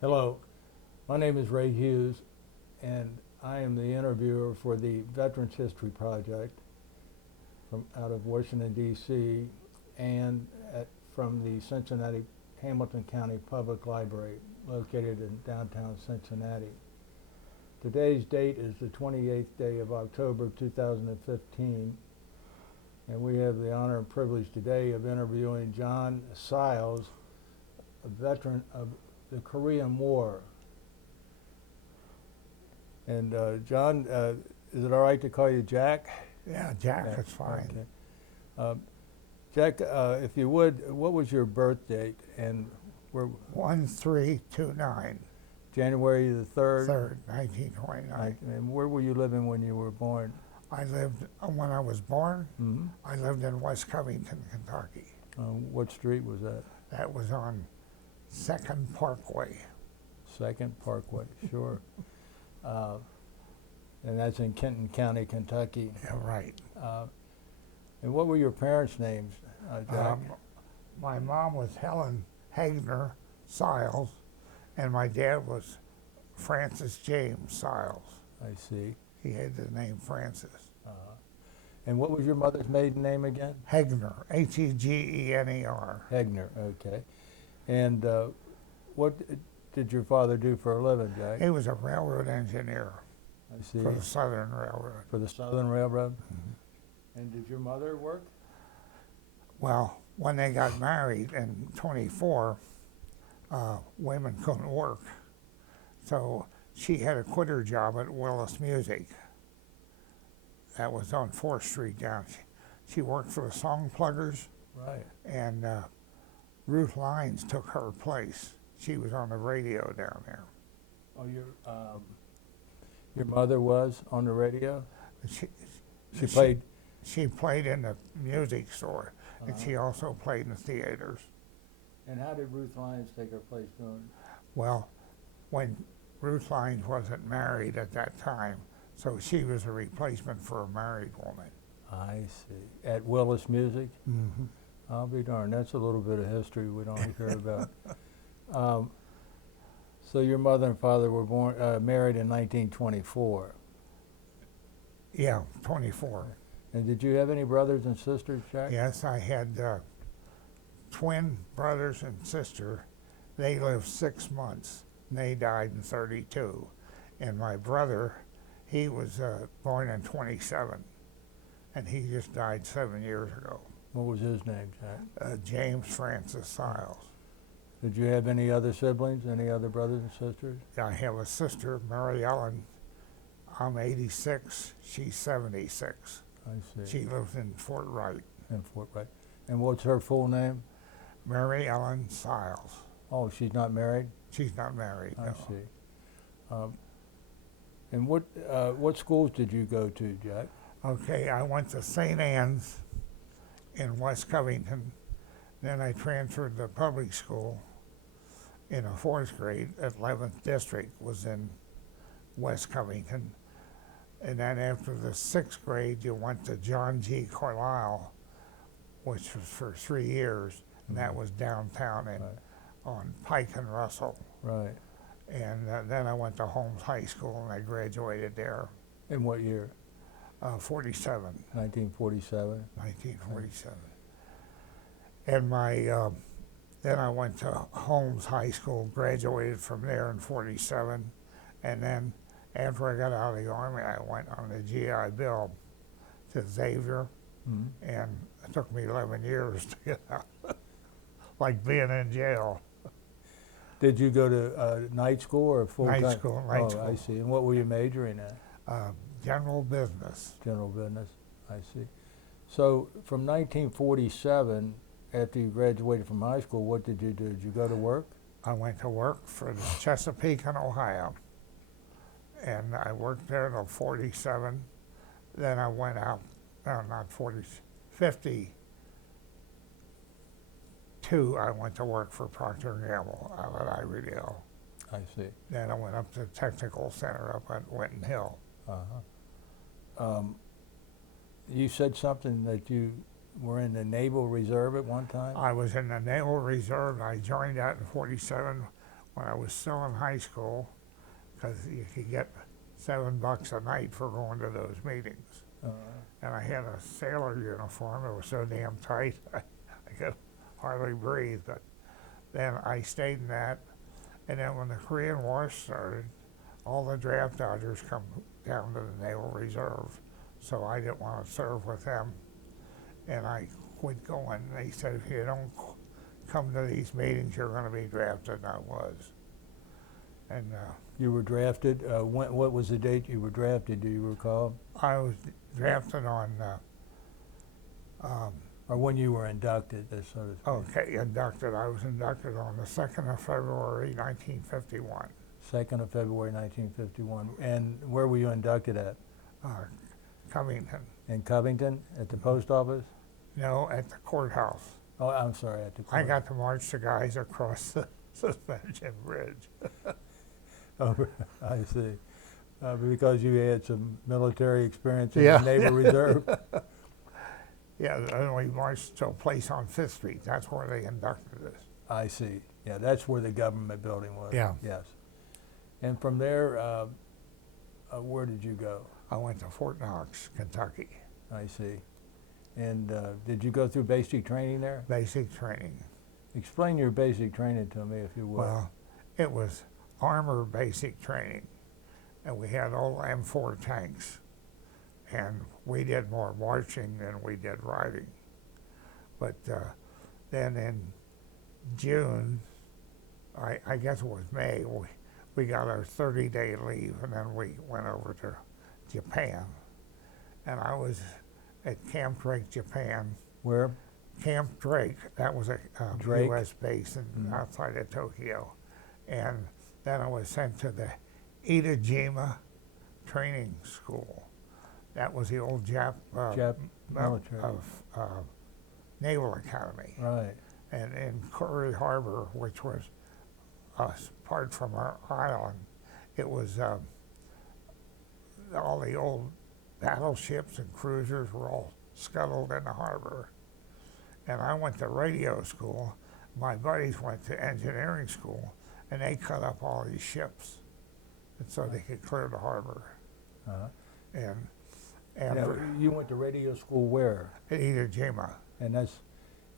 Hello, my name is Ray Hughes, and I am the interviewer for the Veterans History Project from out of Washington, D.C., and from the Cincinnati Hamilton County Public Library, located in downtown Cincinnati. Today's date is the 28th day of October 2015, and we have the honor and privilege today of interviewing John Siles, a veteran of the Korean War. And John, is it all right to call you Jack? Yeah, Jack Yeah, is fine. Okay. Jack, if you would, what was your birth date? And where? 1329, January the 3rd? 3rd, 1929. And where were you living when you were born? I lived, when I was born, Mm-hmm. I lived in West Covington, Kentucky. What street was that? That was on 2nd Parkway. 2nd Parkway, sure. And that's in Kenton County, Kentucky. Yeah, right. And what were your parents' names, Jack? My mom was Helen Hagner Siles, and my dad was Francis James Siles. I see. He had the name Francis. And what was your mother's maiden name again? Hagner, Hegener. Hegner, okay. And what did your father do for a living, Jack? He was a railroad engineer I see. for the Southern Railroad. For the Southern Railroad? And did your mother work? Well, when they got married in 24, women couldn't work. So she had to quit her job at Willis Music. That was on 4th Street down. She worked for the Song Pluggers, Right. and Ruth Lines took her place. She was on the radio down there. Oh, your mother was on the radio? She Played? She played in the music store, and Uh-huh. she also played in the theaters. And how did Ruth Lyons take her place doing? Well, when Ruth Lines wasn't married at that time, so she was a replacement for a married woman. I see. At Willis Music? Mm-hmm. I'll be darned. That's a little bit of history we don't hear about. So your mother and father were married in 1924. Yeah, 24. And did you have any brothers and sisters, Jack? Yes, I had twin brothers and sister. They lived 6 months, and they died in 32. And my brother, he was born in 27, and he just died 7 years ago. What was his name, Jack? James Francis Siles. Did you have any other siblings, any other brothers and sisters? I have a sister, Mary Ellen. I'm 86, she's 76. I see. She lives in Fort Wright. In Fort Wright. And what's her full name? Mary Ellen Siles. Oh, she's not married? She's not married, I no. see. And what schools did you go to, Jack? Okay, I went to St. Anne's in West Covington. Then I transferred to public school in the 4th grade at 11th District, was in West Covington. And then after the 6th grade, you went to John G. Carlisle, which was for 3 years, and that was downtown on Pike and Russell. Right. And then I went to Holmes High School, and I graduated there. In what year? 47. 1947. 1947. And then I went to Holmes High School, graduated from there in 47, and then after I got out of the Army, I went on the GI Bill to Xavier, and it took me 11 years to get out, like being in jail. Did you go to night school or full-time? Night school. I see. And what were you majoring in? General business. General business. I see. So from 1947, after you graduated from high school, what did you do? Did you go to work? I went to work for the Chesapeake in Ohio, and I worked there till 47. Then I went out, no, not 40, 52. I went to work for Procter & Gamble out at Ivredale. I see. Then I went up to the Technical Center up at Winton Hill. Uh-huh. You said something that you were in the Naval Reserve at one time? I was in the Naval Reserve. I joined that in 47 when I was still in high school, because you could get $7 a night for going to those meetings. And I had a sailor uniform. It was so damn tight, I could hardly breathe. But then I stayed in that. And then when the Korean War started, all the draft dodgers come down to the Naval Reserve. So I didn't want to serve with them. And I quit going. They said, if you don't come to these meetings, you're going to be drafted. And I was. And You were drafted. What was the date you were drafted? Do you recall? I was drafted on, Or when you were inducted, this sort of thing. okay, inducted. I was inducted on the 2nd of February, 1951. 2nd of February, 1951. And where were you inducted at? Covington. In Covington, at the post office? No, at the courthouse. Oh, I'm sorry, at the I got to march the guys across the suspension bridge. Oh, I see. Because you had some military experience in Yeah. the Naval Reserve? Yeah, and we marched to a place on 5th Street. That's where they inducted us. I see. Yeah, that's where the government building was. Yeah. Yes. And from there, where did you go? I went to Fort Knox, Kentucky. I see. And did you go through basic training there? Basic training. Explain your basic training to me, if you would. Well, it was armor basic training. And we had all M4 tanks. And we did more marching than we did riding. But then in June, I guess it was May, we got our 30-day leave, and then we went over to Japan. And I was at Camp Drake, Japan. Where? Camp Drake, that was a Drake? U.S. base outside of Tokyo. And then I was sent to the Itajima Training School. That was the old Jap military. Naval Academy. Right. And in Curry Harbor, which was apart from our island, it was all the old battleships and cruisers were all scuttled in the harbor. And I went to radio school. My buddies went to engineering school, and they cut up all these ships, and so they could clear the harbor. Uh-huh. And Now, you went to radio school where? at Itajima. And that's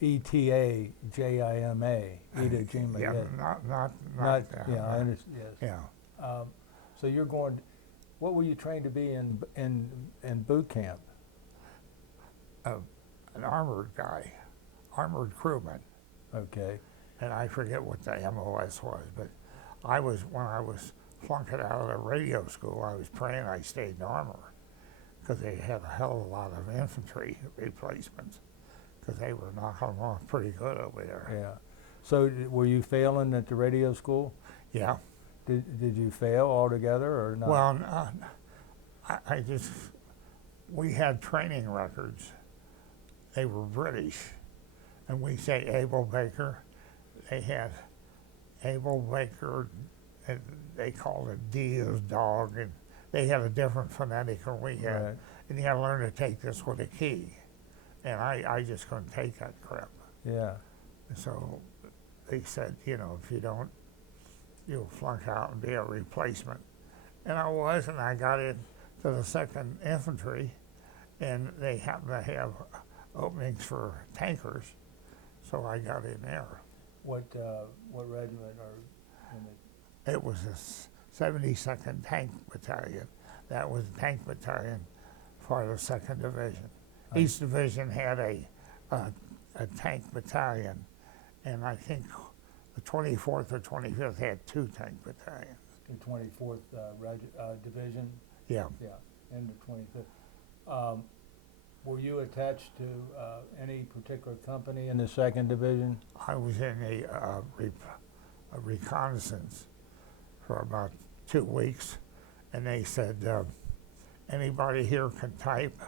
Etajima, Itajima. Yeah, yes. not Not, that. yeah, I understand. Yes. Yeah. So you're going. What were you trained to be in boot camp? An armored guy, armored crewman, Okay. and I forget what the MOS was, but when I was flunking out of the radio school, I was praying I stayed in armor, because they had a hell of a lot of infantry replacements, because they were knocking them off pretty good over there. Yeah. So were you failing at the radio school? Yeah. Did you fail altogether or not? Well, we had training records. They were British, and we say Abel Baker. They had Abel Baker, and they called it D as dog, and they had a different phonetic than we had. Right. And you had to learn to take this with a key, and I just couldn't take that crap. Yeah. So they said, if you don't, you'll flunk out and be a replacement. And I was, and I got into the 2nd Infantry, and they happened to have openings for tankers, so I got in there. What regiment or? It was the 72nd Tank Battalion. That was the tank battalion for the 2nd Division. Each division had a tank battalion, and I think the 24th or 25th had 2 tank battalions. The 24th Division? Yeah. Yeah, and the 25th. Were you attached to any particular company in the 2nd Division? I was in a reconnaissance for about 2 weeks, and they said, anybody here can type?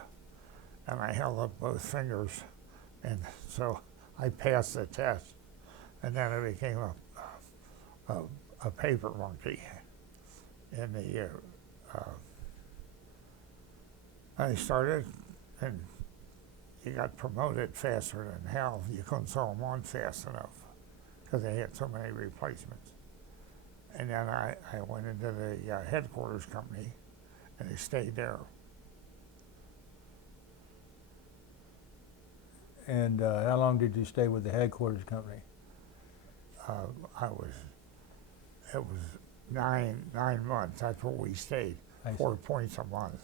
And I held up both fingers, and so I passed the test, and then I became a paper monkey. And I started, and you got promoted faster than hell. You couldn't sew them on fast enough because they had so many replacements. And then I went into the headquarters company, and I stayed there. And how long did you stay with the headquarters company? It was 9 months. That's where we stayed. I see. 4 points a month,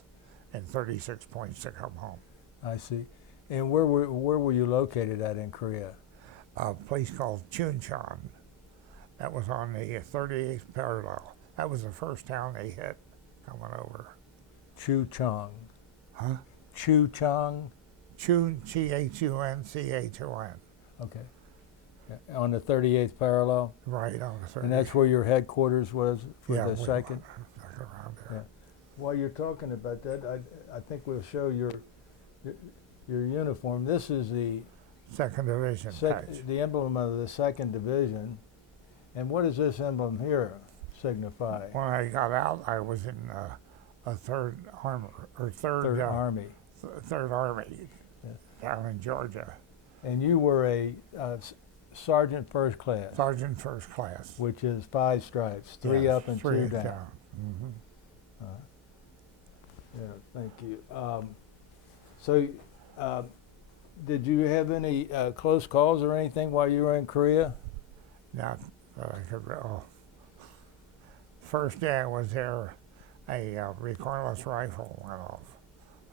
and 36 points to come home. I see. And where were you located at in Korea? A place called Chuncheon. That was on the 38th parallel. That was the first town they hit coming over. Chuchong. Huh? Chuchong. Chun, Chunchon. Okay. Yeah, on the 38th parallel? Right on the 38th. And that's where your headquarters was for Yeah, the second? Around Yeah. there. While you're talking about that, I think we'll show your uniform. This is the Second Division patch. the emblem of the 2nd Division. And what does this emblem here signify? When I got out, I was in a Third Army, Third Army. Third Army Yeah. down in Georgia. And you were a sergeant first class, Sergeant First Class. which is 5 stripes, 3 Yes, up and 3 2 down. Mm-hmm. Yeah, thank you. So, did you have any close calls or anything while you were in Korea? Not that I could. First day I was there, a recoilless rifle went off,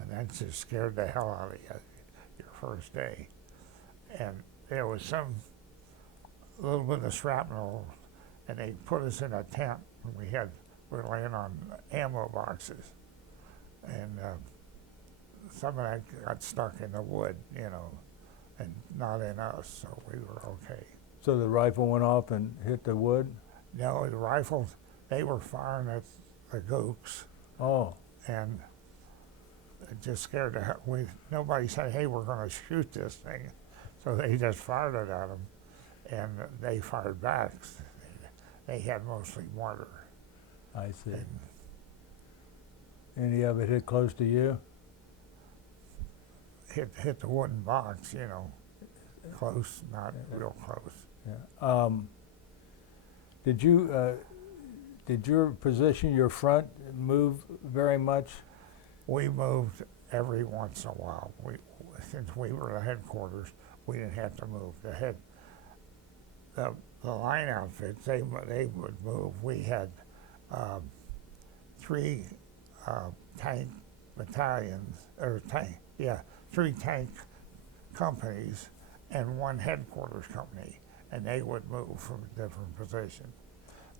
and that just scared the hell out of you. Your first day, and there was some little bit of shrapnel, and they put us in a tent. And we were laying on ammo boxes, and some of that got stuck in the wood, and not in us, so we were okay. So the rifle went off and hit the wood? No, the rifles, they were firing at the gooks, Oh, and it just scared the hell. Nobody said, "Hey, we're going to shoot this thing," so they just fired it at them, and they fired back. They had mostly mortar. I see. And Any of it hit close to you? hit the wooden box, close, not real close. Yeah. Did your position, your front, move very much? We moved every once in a while. Since we were the headquarters, we didn't have to move. The line outfits, they would move. We had 3 tank battalions, 3 tank companies and 1 headquarters company, and they would move from different positions.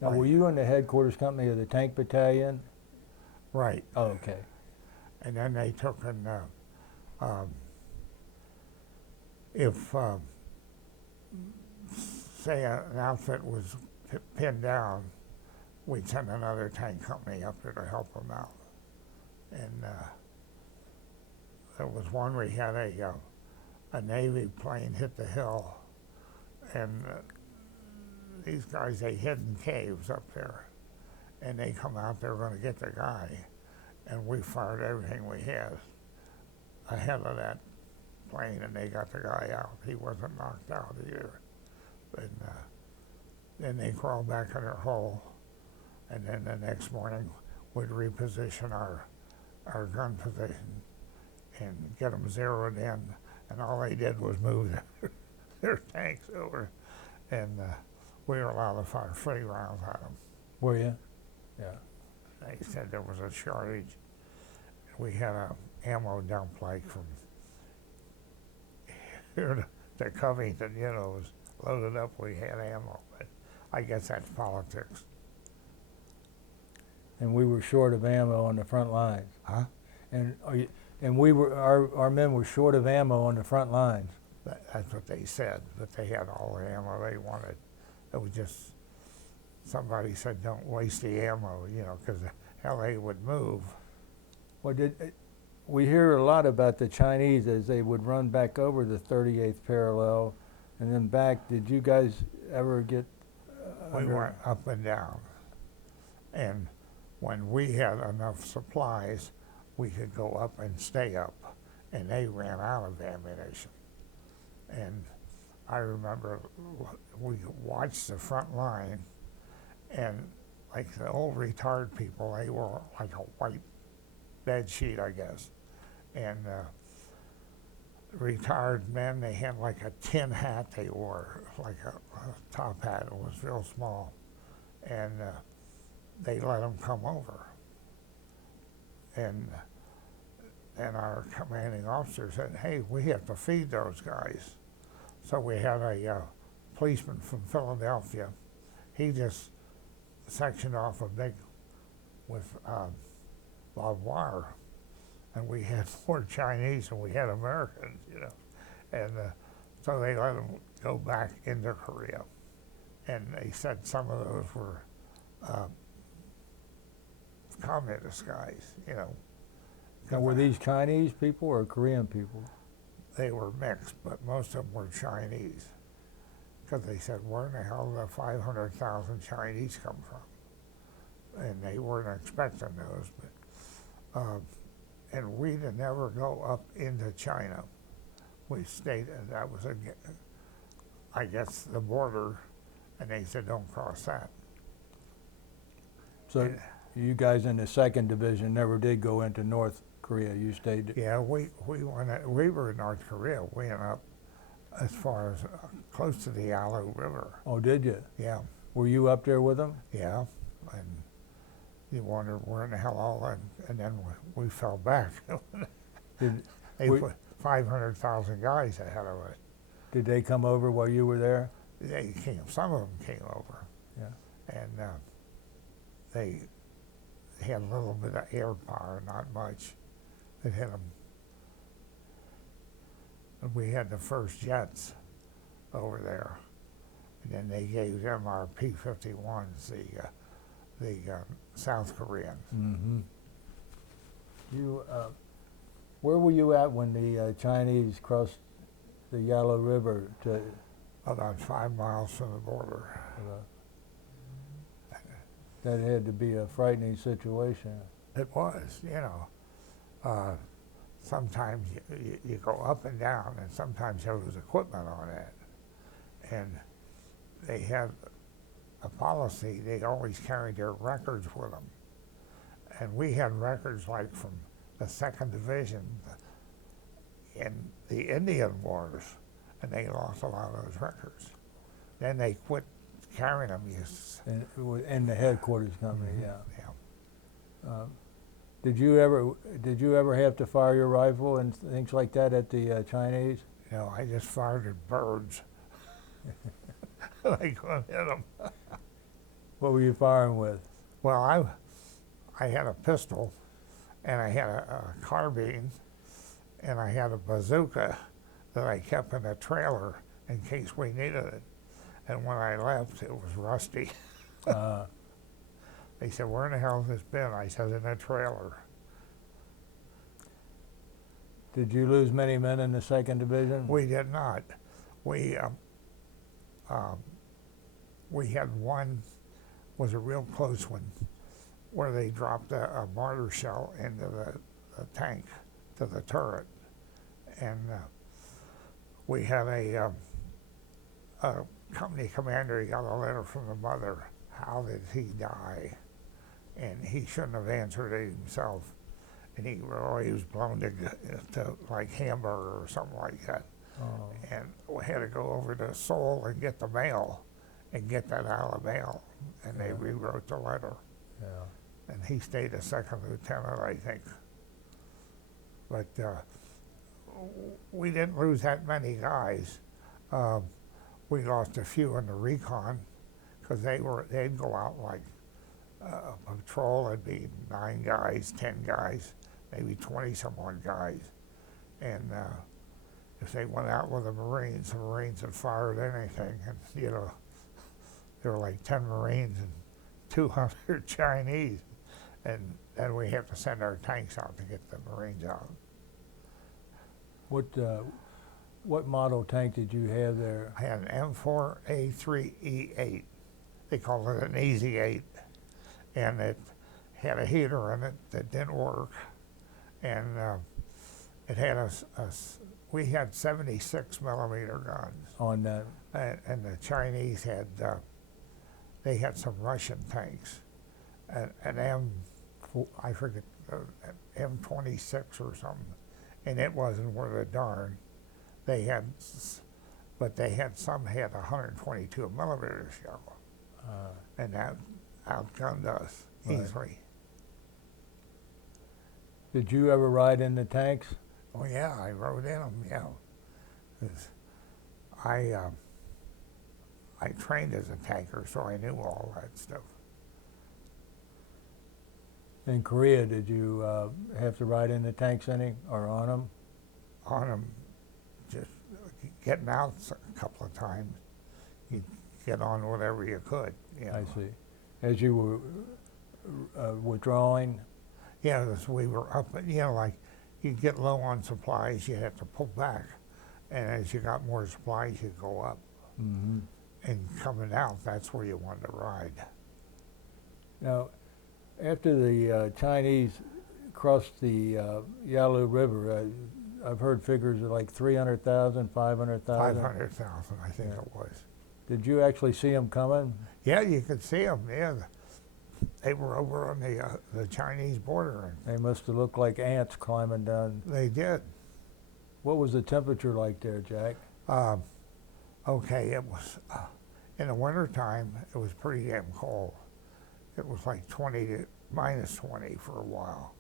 Now, were you in the headquarters company of the tank battalion? Right. Oh, okay. And then they took if say an outfit was pinned down, we'd send another tank company up there to help them out. And there was one where we had a Navy plane hit the hill, and these guys, they hid in caves up there, and they come out, they were going to get the guy, and we fired everything we had ahead of that plane, and they got the guy out. He wasn't knocked out either. And then they crawled back in their hole, and then the next morning we'd reposition our gun position and get them zeroed in, and all they did was move their tanks over, and we were allowed to fire 3 rounds at them. Were you? Yeah. They said there was a shortage. We had a ammo dump like from here to Covington, it was loaded up, we had ammo, but I guess that's politics. And we were short of ammo on the front lines. Huh? And our men were short of ammo on the front lines. That's what they said, but they had all the ammo they wanted. It was just, somebody said, don't waste the ammo, because hell, they would move. Well, we hear a lot about the Chinese as they would run back over the 38th parallel and then back. Did you guys ever get We went up and down. And when we had enough supplies, we could go up and stay up. And they ran out of ammunition. And I remember we watched the front line, and like the old retired people, they wore like a white bed sheet, I guess. And retired men, they had like a tin hat they wore, like a top hat. It was real small. And they let them come over. And our commanding officer said, hey, we have to feed those guys. So we had a policeman from Philadelphia. He just sectioned off a big with barbed wire, and we had more Chinese than we had Americans, you know. And so they let them go back into Korea. And they said some of those were communist guys, you know. Now, were these Chinese people or Korean people? They were mixed, but most of them were Chinese. Because they said, where in the hell did the 500,000 Chinese come from? And they weren't expecting those. But, and we did never go up into China. We stayed, that was, I guess, the border, and they said, don't cross that. So you guys in the 2nd Division never did go into North Korea. You stayed. Yeah, we were in North Korea. We went up as far as close to the Yalu River. Oh, did you? Yeah, Were you up there with them? yeah, and you wonder where in the hell all that, and then we fell back. Did, They we- put 500,000 guys ahead of us. did they come over while you were there? They came, some of them came over, Yeah. and they had a little bit of air power, not much. It hit them. And we had the first jets over there, and then they gave them our P-51s, the South Koreans. Mm-hmm. You, where were you at when the Chinese crossed the Yalu River to? About 5 miles from the border. That had to be a frightening situation. It was, you know. Sometimes you go up and down, and sometimes there was equipment on it. And they had a policy, they always carried their records with them. And we had records like from the 2nd Division in the Indian Wars, and they lost a lot of those records. Then they quit carrying them. In the headquarters company, Mm-hmm. yeah. Did you ever have to fire your rifle and things like that at the Chinese? You know, I just fired at birds. I couldn't hit them. What were you firing with? Well, I had a pistol, and I had a carbine, and I had a bazooka that I kept in a trailer in case we needed it. And when I left, it was rusty. They said, where in the hell has this been? I said, in a trailer. Did you lose many men in the 2nd Division? We did not. We had one, was a real close one, where they dropped a mortar shell into the tank, to the turret. And we had a company commander, he got a letter from the mother, how did he die? And he shouldn't have answered it himself. And he was blown to like hamburger or something like that. Oh. And we had to go over to Seoul and get the mail and get that out of the mail. And they rewrote the letter. Yeah. And he stayed a 2nd lieutenant, I think. But we didn't lose that many guys. We lost a few in the recon because they'd go out like a patrol. It'd be 9 guys, 10 guys, maybe 20-some-odd guys. And if they went out with the Marines had fired anything. And, you know, there were like 10 Marines and 200 Chinese. And then we have to send our tanks out to get the Marines out. What model tank did you have there? I had an M4A3E8. They called it an Easy 8. And it had a heater in it that didn't work. And it had we had 76mm guns. On that? And the Chinese had, they had some Russian tanks. an I forget, M26 or something, and it wasn't worth a darn. They had, but they had some had 122 millimeter shell, and that outgunned us Right. easily. Did you ever ride in the tanks? Oh yeah, I rode in them. Yeah, 'cause I trained as a tanker, so I knew all that stuff. In Korea, did you have to ride in the tanks any or on them? On them, just getting out a couple of times, you get on whatever you could. You know. I see. As you were withdrawing? Yeah, we were up, like you get low on supplies, you have to pull back. And as you got more supplies, you go up. Mm-hmm. And coming out, that's where you wanted to ride. Now, after the Chinese crossed the Yalu River, I've heard figures of like 300,000, 500,000. 500,000, I think Yeah. it was. Did you actually see them coming? Yeah, you could see them. Yeah, they were over on the Chinese border, and They must have looked like ants climbing down. they did. What was the temperature like there, Jack? Okay, it was in the wintertime, it was pretty damn cold. It was like minus 20 for a while.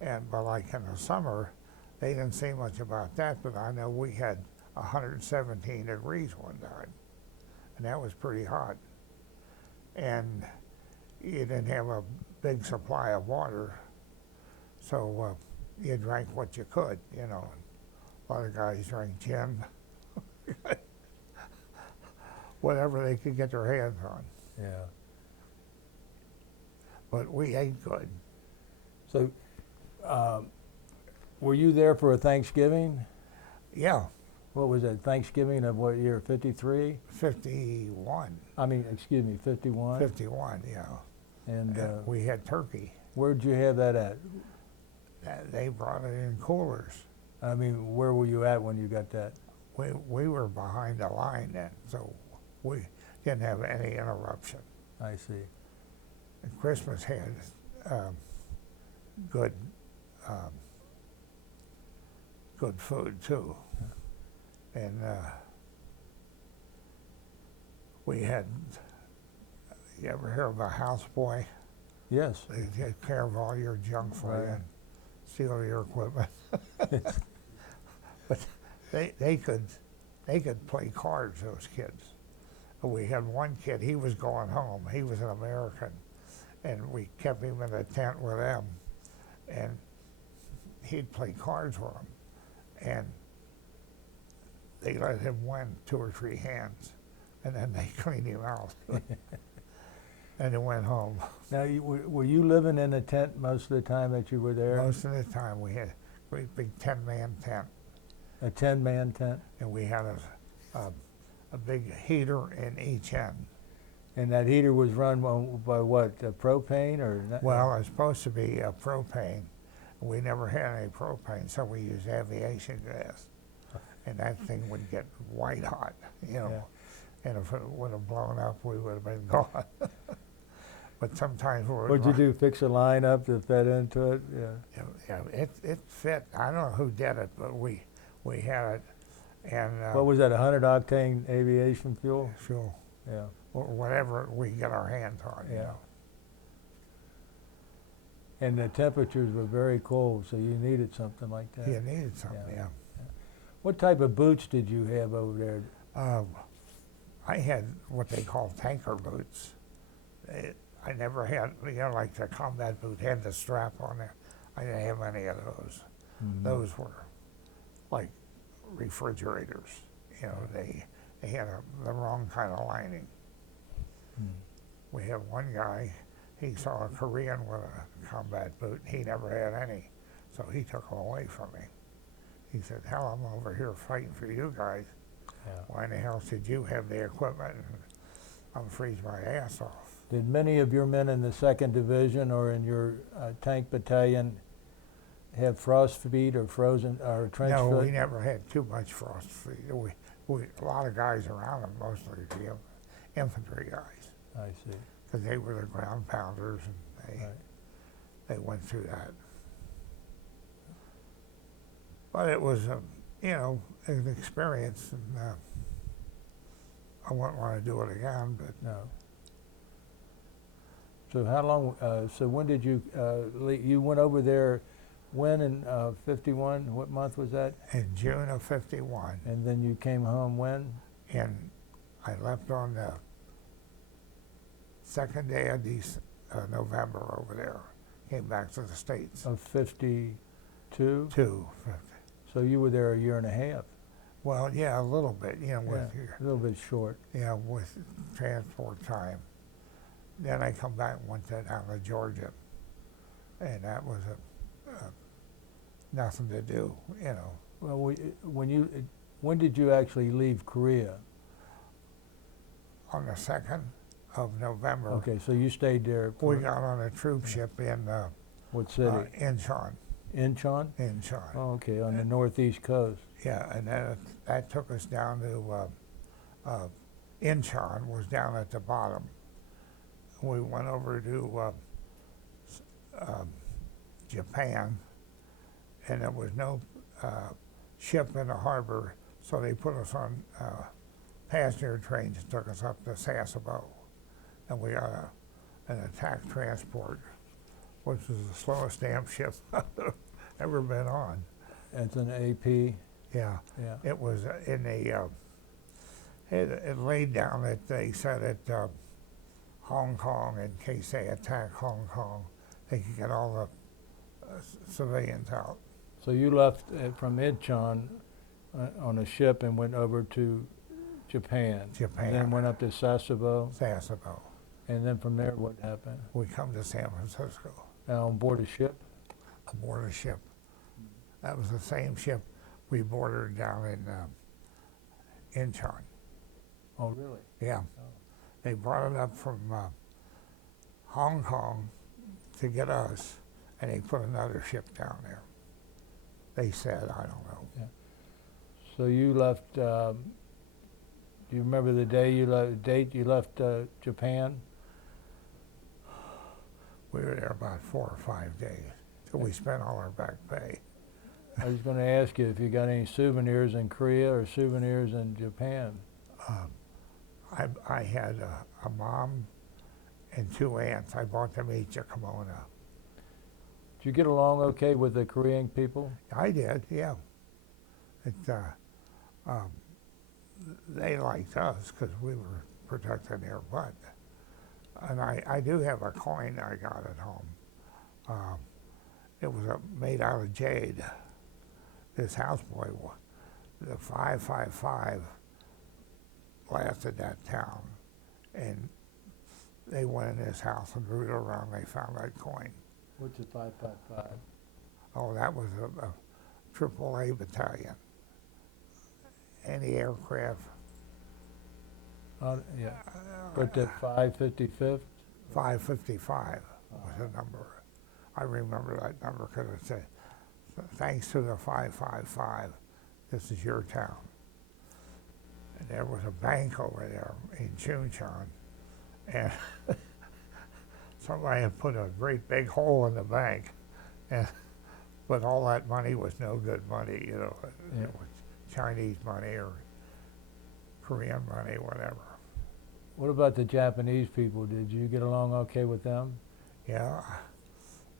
But like in the summer, they didn't say much about that, but I know we had 117 degrees one time, and that was pretty hot. And you didn't have a big supply of water, so you drank what you could, you know. A lot of guys drank gin, whatever they could get their hands on. Yeah. But we ate good. So, were you there for a Thanksgiving? Yeah, What was it, Thanksgiving of what year, 53? 51, I mean, excuse me, 51? 51, yeah. And And we had turkey. where'd you have that at? They brought it in coolers. I mean, where were you at when you got that? We were behind the line then, so we didn't have any interruption. I see. And Christmas had good good food too. And we had, you ever hear of a houseboy? Yes. They take care of all your junk for you Right. and steal your equipment. But they could play cards, those kids. We had one kid, he was going home. He was an American, and we kept him in a tent with them, and he'd play cards with them. And they let him win 2 or 3 hands, and then they cleaned him out. And he went home. Now, were you living in a tent most of the time that you were there? Most of the time, we had a great big 10-man tent, A 10-man tent? and we had a big heater in each end. And that heater was run by what, propane or? Well, it's supposed to be propane. We never had any propane, so we used aviation gas. And that thing would get white hot, you know. Yeah. And if it would have blown up, we would have been gone. But sometimes we What'd you do, fix a line up that fed into it? Yeah. Yeah, it fit. I don't know who did it, but we had it. And What was that, 100-octane aviation fuel? fuel, Yeah. or whatever we get our hands on, you Yeah. know. And the temperatures were very cold, so you needed something like that. You needed something, Yeah. yeah. What type of boots did you have over there? I had what they call tanker boots. I never had, like the combat boot had the strap on it. I didn't have any of those. Mhm. Those were like refrigerators. You know, they had the wrong kind of lining. Mm. We had one guy, he saw a Korean with a combat boot. He never had any, so he took them away from me. He said, hell, I'm over here fighting for you guys. Yeah. Why in the hell should you have the equipment? And I'm freezing my ass off. Did many of your men in the 2nd Division or in your tank battalion have frostbite or frozen or trench No, foot? we never had too much frostbite. A lot of guys around them, mostly the infantry guys, I see. because they were the ground pounders, and Right. They went through that. But it was, you know, an experience, and I wouldn't want to do it again, but No. So how long, so when did you leave? You went over there when in 51? What month was that? in June of '51, And then you came home when? and I left on the second day of November over there. Came back to the States. Of 52? Two. So you were there a year and a half. Well, yeah, a little bit, you know, with Yeah, a little bit short. with transport time. Then I come back and went down to Georgia, and that was nothing to do, you know. Well, when did you actually leave Korea? On the 2nd of November, Okay, so you stayed there. we got on a troop ship in What city? Incheon. Incheon? Incheon. Oh, okay, on the northeast coast. Yeah, and then that took us down to Incheon was down at the bottom. We went over to Japan, and there was no ship in the harbor, so they put us on passenger trains and took us up to Sasebo, and we got an attack transport, which was the slowest damn ship I've ever been on. It's an AP. Yeah, Yeah. it was in a. It laid down that they said at Hong Kong, in case they attack Hong Kong, they could get all the civilians out. So you left from Incheon on a ship and went over to Japan. Japan. And then went up to Sasebo. Sasebo. And then from there, what happened? We come to San Francisco On board a ship? aboard a ship. That was the same ship we boarded down in Incheon. Oh, really? Yeah. They brought it up from Hong Kong to get us, and they put another ship down there. They said, I don't know. So you left. Do you remember the day you left? Date you left Japan? We were there about 4 or 5 days till we spent all our back pay. I was going to ask you if you got any souvenirs in Korea or souvenirs in Japan. I had a mom and 2 aunts. I bought them each a kimono. Did you get along okay with the Korean people? I did, yeah. They liked us because we were protecting their butt. And I do have a coin I got at home. It was made out of jade. This houseboy, the 555 lasted that town. And they went in his house and rooted around, they found that coin. What's a 555? Oh, that was a AAA battalion. Anti-aircraft, Yeah. But the 555th? 555 was the number. I remember that number because it said, thanks to the 555, this is your town. And there was a bank over there in Chuncheon, and somebody had put a great big hole in the bank, but all that money was no good money, you know. Yeah. It was Chinese money or Korean money, whatever. What about the Japanese people? Did you get along okay with them? Yeah,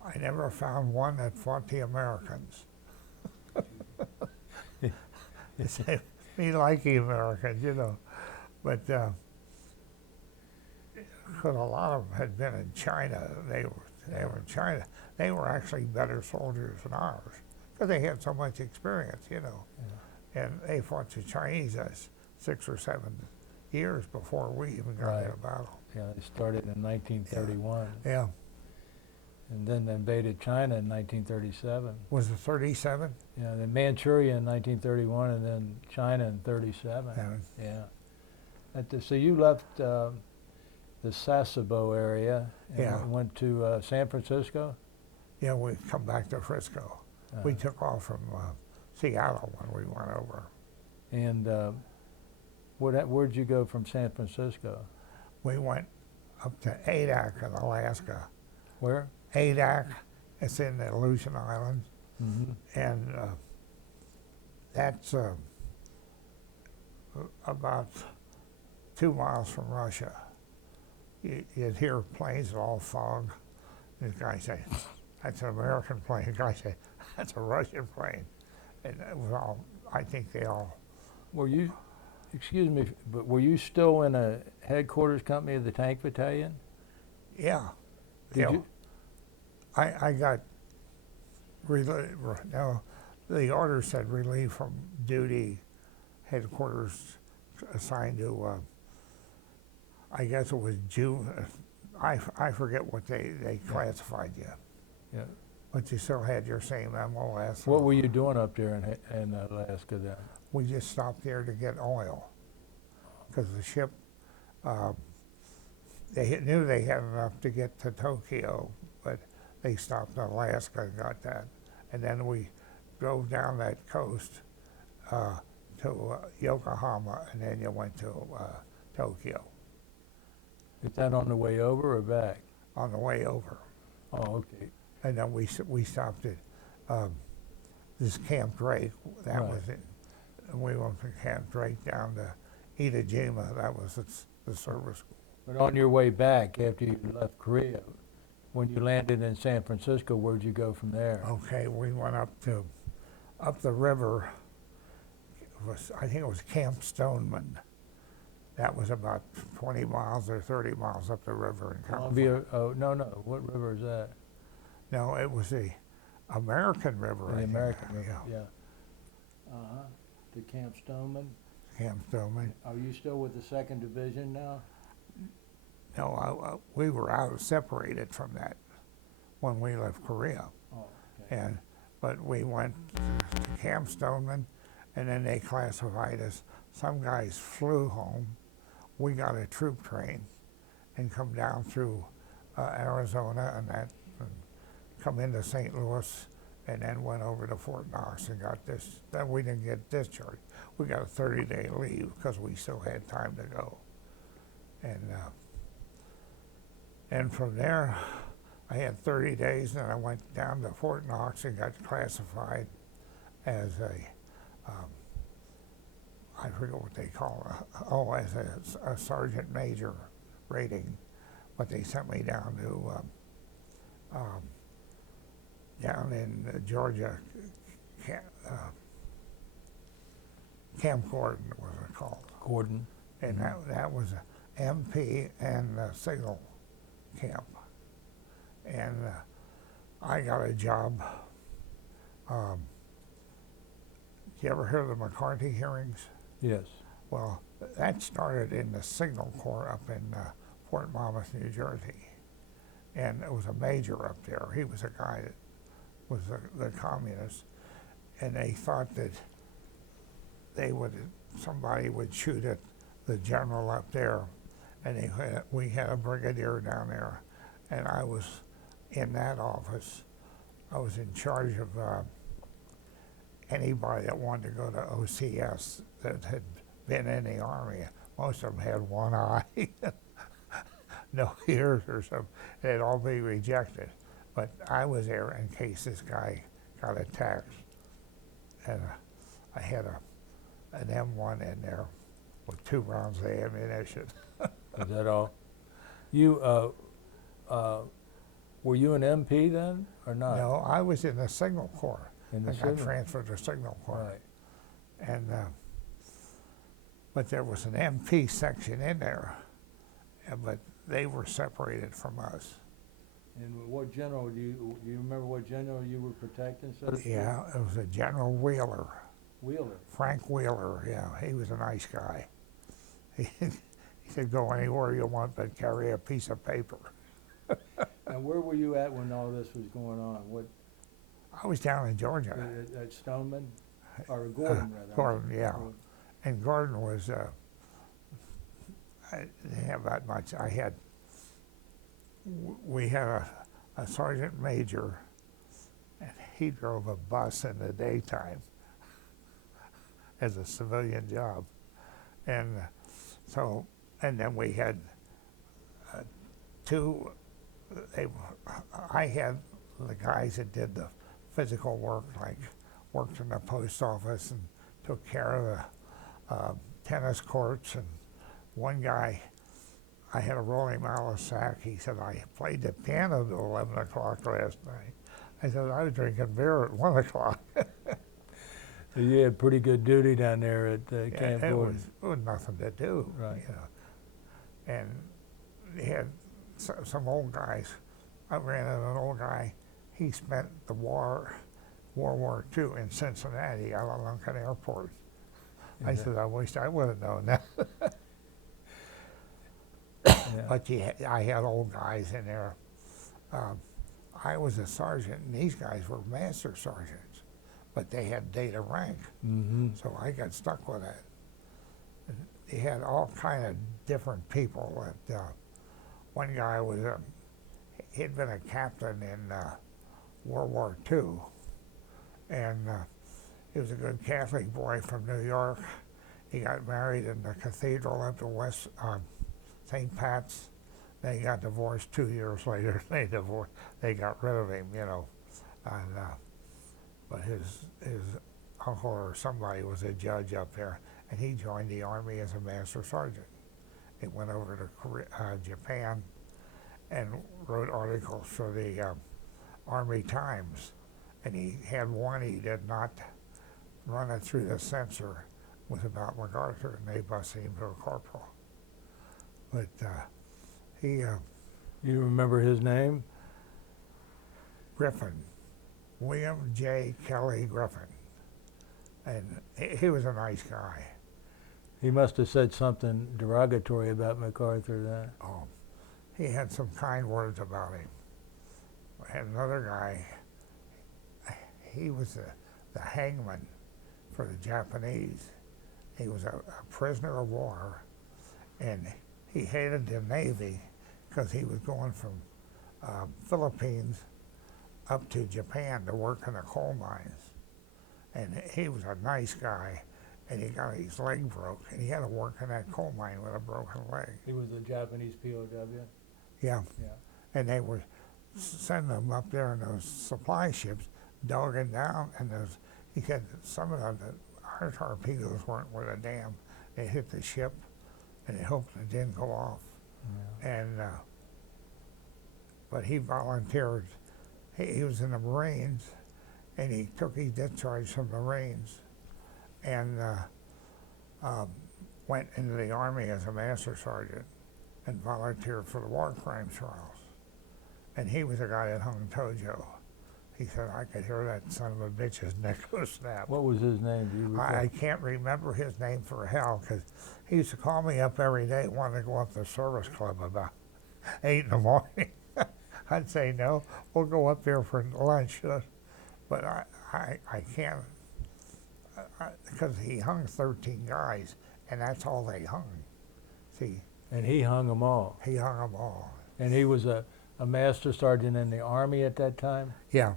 I never found one that fought the Americans. Me like the Americans, you know, but because a lot of them had been in China, they were in China. They were actually better soldiers than ours because they had so much experience, you know. Yeah. And they fought the Chinese 6 or 7 years before we even got Right. in a battle. Yeah, they started in 1931 Yeah. and then invaded China in 1937. Was it 37? Yeah, then Manchuria in 1931 and then China in 37. Yeah. Yeah. So you left the Sasebo area and Yeah. went to San Francisco? Yeah, we come back to Frisco. We took off from Seattle when we went over. And where'd you go from San Francisco? We went up to Adak in Alaska, Where? Adak. It's in the Aleutian Islands, Mm-hmm. and that's about 2 miles from Russia. You'd hear planes all fog. This guy say, "That's an American plane." The guy say, "That's a Russian plane," and it was all. I think they all. Were you, excuse me, but were you still in a headquarters company of the Tank Battalion? Yeah. Did Yeah. you? I got no, the order said relief from duty, headquarters assigned to, I guess it was June. I forget what they classified you, Yeah. but you still had your same MOS. What were you doing up there in Alaska then? We just stopped there to get oil, because the ship, they knew they had enough to get to Tokyo, but they stopped in Alaska and got that. And then we drove down that coast to Yokohama, and then you went to Tokyo Is that on the way over or back? on the way over. Oh, okay. And then we stopped at this Camp Drake. That Right. was it. And we went from Camp Drake down to Itajima. That was the service school. But on your way back after you left Korea, when you landed in San Francisco, where'd you go from there? Okay, we went up the river. I think it was Camp Stoneman. That was about 20 miles or 30 miles up the river in California. Columbia? Oh, no. What river is that? No, it was the American River. I The think. American River. Yeah, Uh-huh. To Camp Stoneman. Camp Stoneman. Are you still with the 2nd Division now? No, we were separated from that when we left Korea. Oh, okay. But we went to Camp Stoneman, and then they classified us. Some guys flew home. We got a troop train and come down through Arizona and come into St. Louis, and then went over to Fort Knox and got this. Then we didn't get discharged. We got a 30-day leave because we still had time to go. And from there, I had 30 days, and I went down to Fort Knox and got classified as I forget what they call it, as a sergeant major rating. But they sent me down to down in Georgia, Camp Gordon was it called. Gordon. And that was a MP and a signal camp. And I got a job. You ever hear of the McCarthy hearings? Yes. Well, that started in the Signal Corps up in Fort Monmouth, New Jersey. And it was a major up there. He was a guy that was the communist. And they thought that somebody would shoot at the general up there. And we had a brigadier down there. And I was in that office. I was in charge of anybody that wanted to go to OCS that had been in the Army. Most of them had one eye, no ears or something. They'd all be rejected. But I was there in case this guy got attacked. And I had an M1 in there with 2 rounds of ammunition. Is that all? You, were you an MP then, or not? No, I was in the Signal Corps. In the I got Signal- transferred to Signal Corps. Right. And but there was an MP section in there, but they were separated from us. And what general do you remember? What general you were protecting? So to speak? Yeah, it was a General Wheeler, Wheeler. Frank Wheeler. Yeah, he was a nice guy. He said, "Go anywhere you want, but carry a piece of paper." And where were you at when all this was going on? What? I was down in Georgia. At Stoneman, or Gordon rather. Gordon, yeah. And Gordon was, I didn't have that much. We had a sergeant major, and he drove a bus in the daytime as a civilian job. And so, and then we had 2 they, I had the guys that did the physical work, like worked in the post office and took care of the tennis courts. And one guy, I had to roll him out of the sack. He said, I played the piano till 11 o'clock last night. I said, I was drinking beer at 1 o'clock. So you had pretty good duty down there at Camp it Gordon. was nothing to do, Right. you know. And they had some old guys. I ran into an old guy. He spent the World War II in Cincinnati out of Lincoln Airport. I said, I wish I would have known that. Yeah. But I had old guys in there. I was a sergeant, and these guys were master sergeants, but they had data rank, so I got stuck with that. And they had all kind of different people. One guy was he'd been a captain in World War II, and he was a good Catholic boy from New York. He got married in the cathedral up to West St. Pat's. They got divorced 2 years later. They got rid of him, you know. And but his uncle or somebody was a judge up there, and he joined the Army as a master sergeant. He went over to Japan and wrote articles for the Army Times. And he had one he did not run it through the censor, was about MacArthur, and they busted him to a corporal. But he, You remember his name? Griffin, William J. Kelly Griffin. And he was a nice guy. He must have said something derogatory about MacArthur then. Oh, he had some kind words about him. I had another guy, he was the hangman for the Japanese. He was a prisoner of war, and he hated the Navy because he was going from Philippines up to Japan to work in the coal mines. And he was a nice guy, and he got his leg broke, and he had to work in that coal mine with a broken leg. He was a Japanese POW? Yeah. Yeah. And they were sending them up there in those supply ships, dogging down, and he said some of our torpedoes weren't worth a damn. They hit the ship, and they hoped it didn't go off. Yeah. And but he volunteered. He was in the Marines, and he took his discharge from the Marines, and went into the Army as a master sergeant, and volunteered for the war crimes trials. And he was the guy that hung Tojo. He said, I could hear that son of a bitch's neck go snap. What was his name? Do you recall? I can't remember his name for hell, because he used to call me up every day wanting to go up to the service club about 8 in the morning. I'd say, no, we'll go up there for lunch. But I can't, because he hung 13 guys, and that's all they hung. See, And he hung them all. he hung them all. And he was a master sergeant in the Army at that time? Yeah,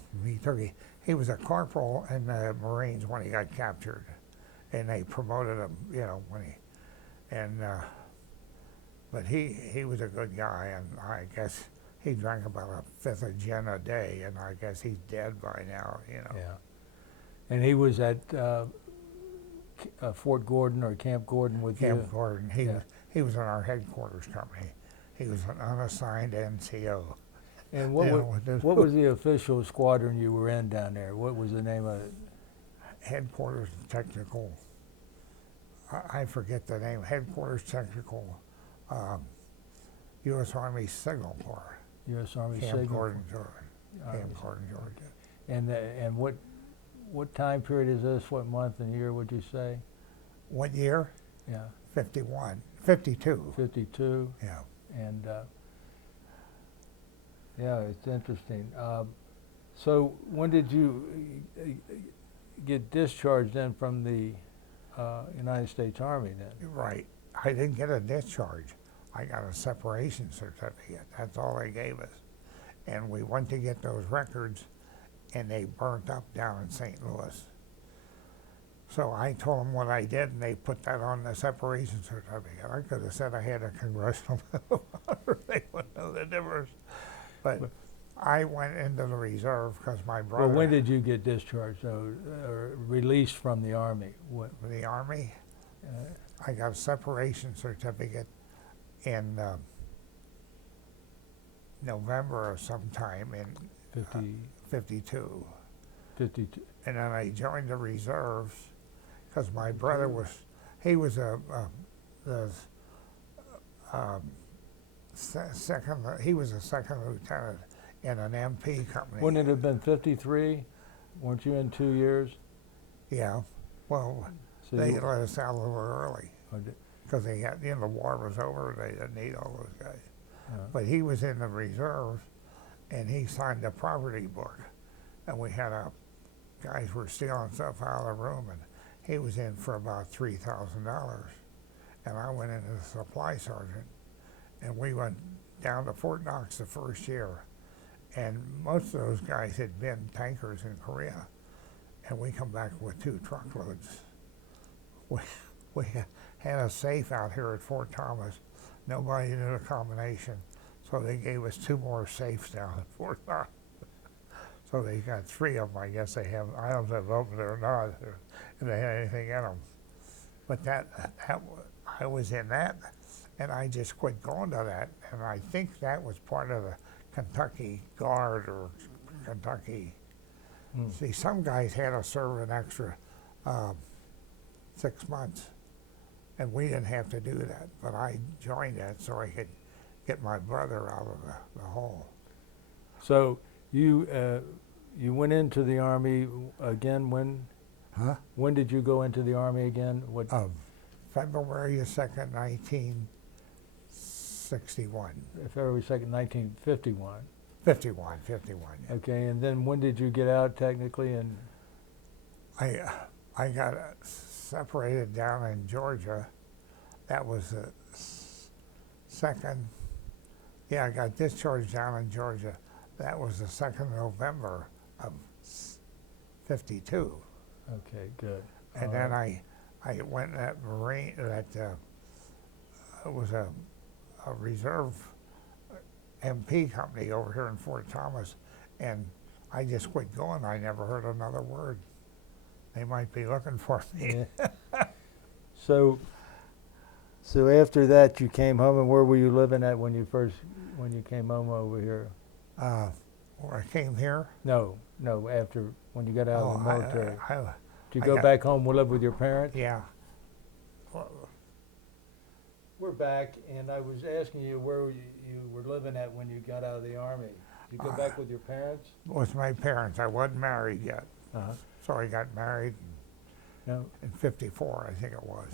he was a corporal in the Marines when he got captured, and they promoted him, you know, but he was a good guy, and I guess he drank about a fifth of gin a day, and I guess he's dead by now, you know. Yeah. And he was at Fort Gordon or Camp Gordon with you? Camp Gordon. He was in our headquarters company. He was an unassigned NCO. And what was the official squadron you were in down there? What was the name of it? Headquarters Technical. I forget the name. Headquarters Technical, U.S. Army Signal Corps. U.S. Army Camp Signal. Gordon, Georgia. Camp Gordon, Georgia. And what time period is this? What month and year would you say? What year? Yeah. 51. 52. 52. Yeah. And yeah, it's interesting. So when did you get discharged then from the United States Army then? Right. I didn't get a discharge. I got a separation certificate. That's all they gave us. And we went to get those records, and they burnt up down in St. Louis. So I told them what I did, and they put that on the separation certificate. I could have said I had a congressional medal. They wouldn't know the difference. But I went into the reserve because my brother. Well, when did you get discharged, or released from the Army? What? For the Army, I got a separation certificate in November or sometime in 52. 52. And then I joined the reserves because my brother he was he was a second lieutenant in an MP company. Wouldn't it have been 53? Weren't you in 2 years? Yeah, well, So they you- let us out a little early oh, di- because they had, the war was over. They didn't need all those guys. But But he was in the reserves, and he signed a property book, and we had guys were stealing stuff out of the room, and he was in for about $3,000, and I went in as a supply sergeant, and we went down to Fort Knox the first year, and most of those guys had been tankers in Korea, and we come back with 2 truckloads. We had a safe out here at Fort Thomas. Nobody knew the combination, so they gave us 2 more safes down at Fort Knox. So they got 3 of them. I guess they have. I don't know if they've opened it or not, if they had anything in them. But I was in that, and I just quit going to that. And I think that was part of the Kentucky Guard or Kentucky. See, some guys had to serve an extra 6 months, and we didn't have to do that. But I joined that so I could get my brother out of the hole. So you went into the Army again when? Huh? When did you go into the Army again? What? February 2nd, 1961. February 2nd, 1951. 51. Yeah. Okay, and then when did you get out technically? And I got separated down in Georgia. That was the second. Yeah, I got discharged down in Georgia. That was the 2nd of November of 52. okay, good. And then I went in that Marine, it was a reserve MP company over here in Fort Thomas, and I just quit going. I never heard another word. They might be looking for me. Yeah. So after that, you came home, and where were you living at when you came home over here? When I came here, No, after when you got out of the military. Did you I go got- back home and live with your parents? yeah. We're back, and I was asking you where you were living at when you got out of the Army. Did you go back with your parents? With my parents. I wasn't married yet. So I got married No. in 54, I think it was.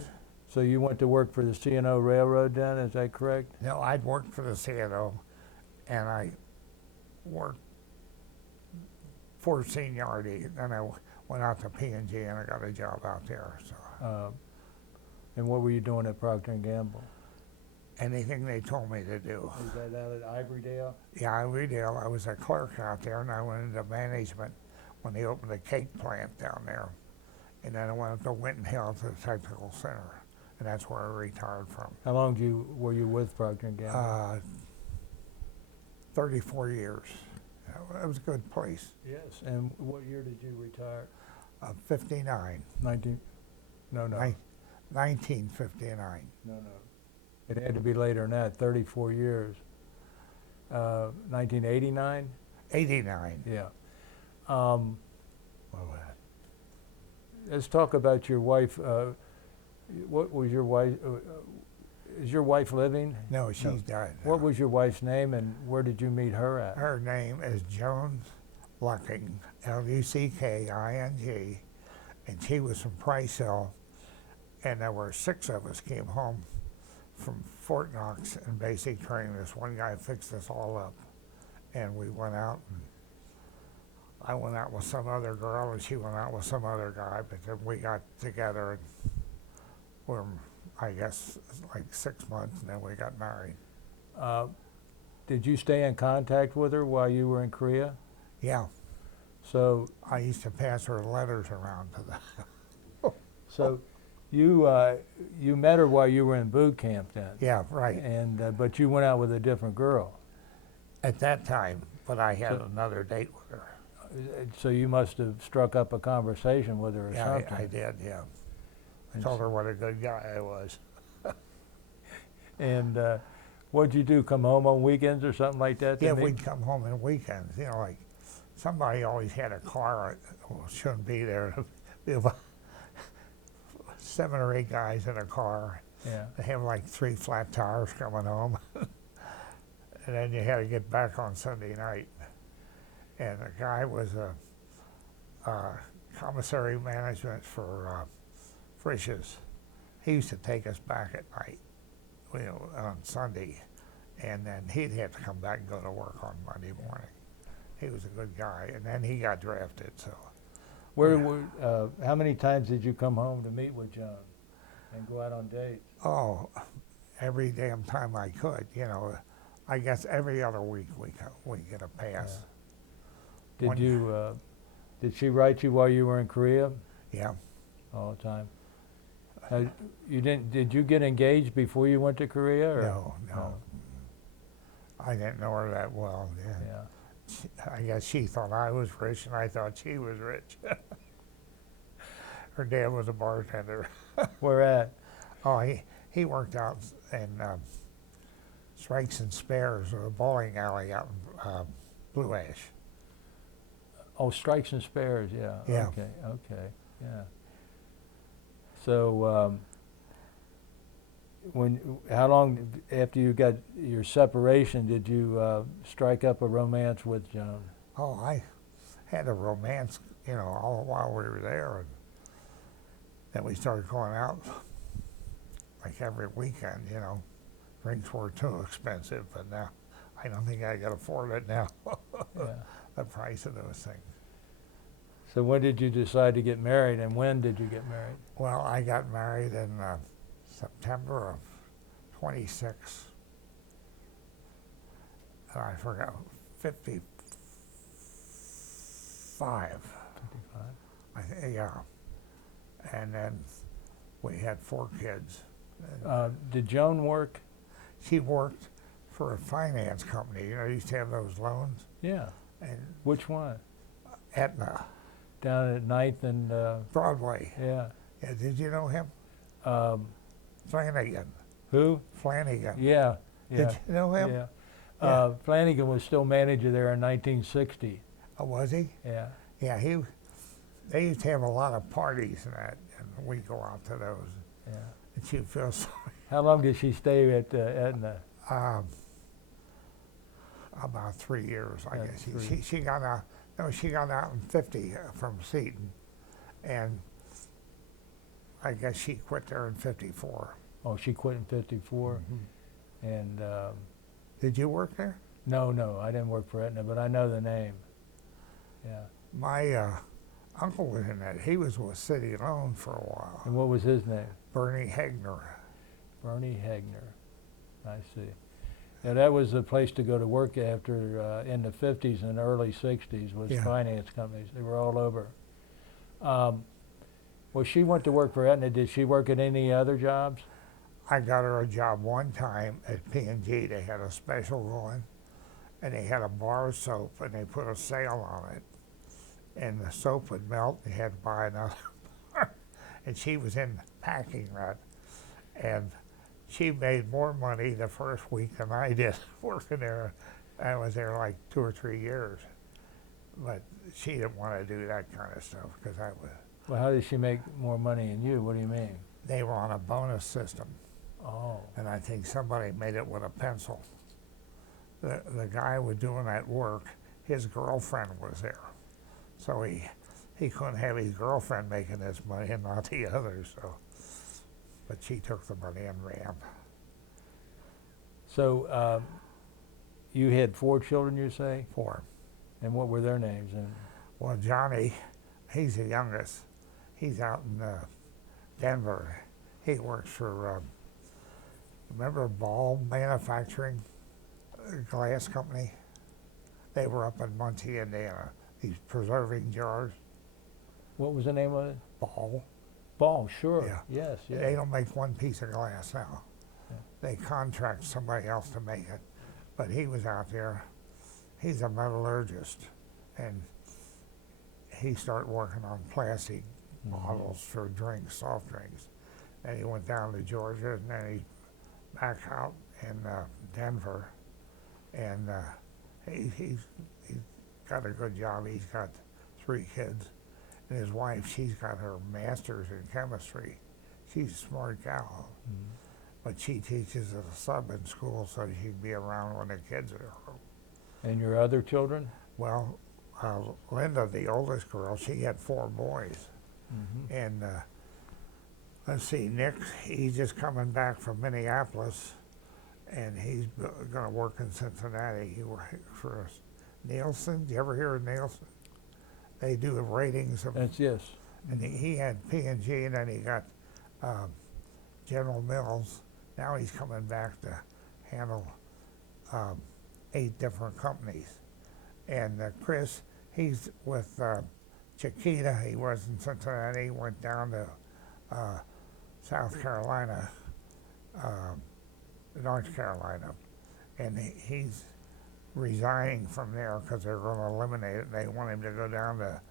So you went to work for the C&O Railroad then, is that correct? No, I'd worked for the C&O, and I worked for seniority. Then I went out to P&G, and I got a job out there. So And what were you doing at Procter & Gamble? anything they told me to do. Is that out at Ivorydale? Yeah, I was a clerk out there, and I went into management when they opened the cake plant down there. And then I went up to Winton Hill to the technical center, and that's where I retired from. How long were you with Procter & Gamble? 34 years. It was a good place. Yes. And what year did you retire? 59. 1959. No. It had to be later than that, 34 years. 1989? 89. Yeah. What was that? Let's talk about your wife. What was your wife? Is your wife living? No, she's died. What was your wife's name, and where did you meet her at? Her name is Joan Lucking, Lucking, and she was from Price Hill, and there were 6 of us came home from Fort Knox in basic training. This one guy fixed us all up, and we went out, and I went out with some other girl, and she went out with some other guy, but then we got together, and we're, I guess, like 6 months, and then we got married. Did you stay in contact with her while you were in Korea? Yeah, So, I used to pass her letters around to them. so you met her while you were in boot camp then? Yeah, right. And but you went out with a different girl. at that time, but I had So- another date with her. So you must have struck up a conversation with her or Yeah, something. I did, yeah. I And told her what a good guy I was. And what'd you do? Come home on weekends or something like that? to Yeah, meet? we'd come home on weekends, you know, like somebody always had a car, well, shouldn't be there. Be about 7 or 8 guys in a car. Yeah. They have like 3 flat tires coming home. And then you had to get back on Sunday night. And the guy was a commissary management for Frisch's. He used to take us back at night, you know, on Sunday, and then he'd have to come back and go to work on Monday morning. He was a good guy, and then he got drafted. So How many times did you come home to meet with Joan and go out on dates? every damn time I could, you know. I guess every other week we get a pass. Did you? Did she write you while you were in Korea Yeah. all the time? You didn't? Did you get engaged before you went to Korea? Or? No. I didn't know her that well. Yeah. Yeah. I guess she thought I was rich, and I thought she was rich. Her dad was a bartender. Where at? Oh, he worked out in Strikes and Spares, or a bowling alley out in Blue Ash. Oh, Strikes and Spares. Yeah. Yeah. Okay. Yeah. So, how long after you got your separation did you strike up a romance with Joan? Oh, I had a romance, you know, all while we were there, and then we started going out like every weekend, you know. Drinks were too expensive, but now I don't think I can afford it now. Yeah. The price of those things. So when did you decide to get married, and when did you get married? Well, I got married in September of 26. I forgot, 55. 55. Yeah. And then we had 4 kids. Did Joan work? She worked for a finance company. You know, used to have those loans. Yeah. And Which one? Aetna, Down at 9th and Broadway. yeah. Yeah, did you know him? Um, Flanagan. who? Flanagan. Yeah. Did you know him? Yeah. Yeah. Flanagan was still manager there in 1960. Oh, was he? Yeah. Yeah, they used to have a lot of parties and that, and we go out to those. Yeah. And she feels sorry. How long did she stay at Aetna? About 3 years, I guess. 3. She got out. No, she got out in 50 from Seton, and I guess she quit there in 54. Oh, she quit in 54. Mm-hmm. And Did you work there? no, I didn't work for Aetna, but I know the name. Yeah. My uncle was in that. He was with City Loan for a while. And what was his name? Bernie Hegner. Bernie Hegner. I see. Yeah, that was the place to go to work after in the 50s and early 60s was Yeah. finance companies. They were all over. Well, she went to work for Aetna. Did she work at any other jobs? I got her a job one time at P&G. They had a special going, and they had a bar of soap, and they put a sale on it. And the soap would melt, and you had to buy another bar. And she was in packing that. And she made more money the first week than I did working there. I was there like 2 or 3 years. But she didn't want to do that kind of stuff because I was. Well, how did she make more money than you? What do you mean? They were on a bonus system, Oh. and I think somebody made it with a pencil. The guy was doing that work, his girlfriend was there. So he couldn't have his girlfriend making this money and not the others. So, but she took the money and ran. So you had 4 children, you say? 4. And what were their names? And Well, Johnny, he's the youngest. He's out in Denver. He works for, remember Ball Manufacturing Glass Company? They were up in Muncie, Indiana. These preserving jars. what was the name of it? Ball. Ball, sure. Yeah. Yes, yes. They don't make one piece of glass now. Yeah. They contract somebody else to make it. But he was out there, he's a metallurgist, and he started working on plastic bottles for drinks, soft drinks. Then he went down to Georgia, and then he back out in Denver, and he's got a good job. He's got 3 kids, and his wife, she's got her master's in chemistry. She's a smart gal, but she teaches at a sub in school so she can be around when the kids are home. And your other children? Well, Linda, the oldest girl, she had 4 boys. And let's see, Nick, he's just coming back from Minneapolis, and he's going to work in Cincinnati. He works for Nielsen. Do you ever hear of Nielsen? They do the ratings of. That's yes. And he had P&G, and then he got General Mills. Now he's coming back to handle 8 different companies. And Chris, he's with Chiquita. He was in Cincinnati. He went down to South Carolina, North Carolina, and he's resigning from there because they're going to eliminate it. They want him to go down to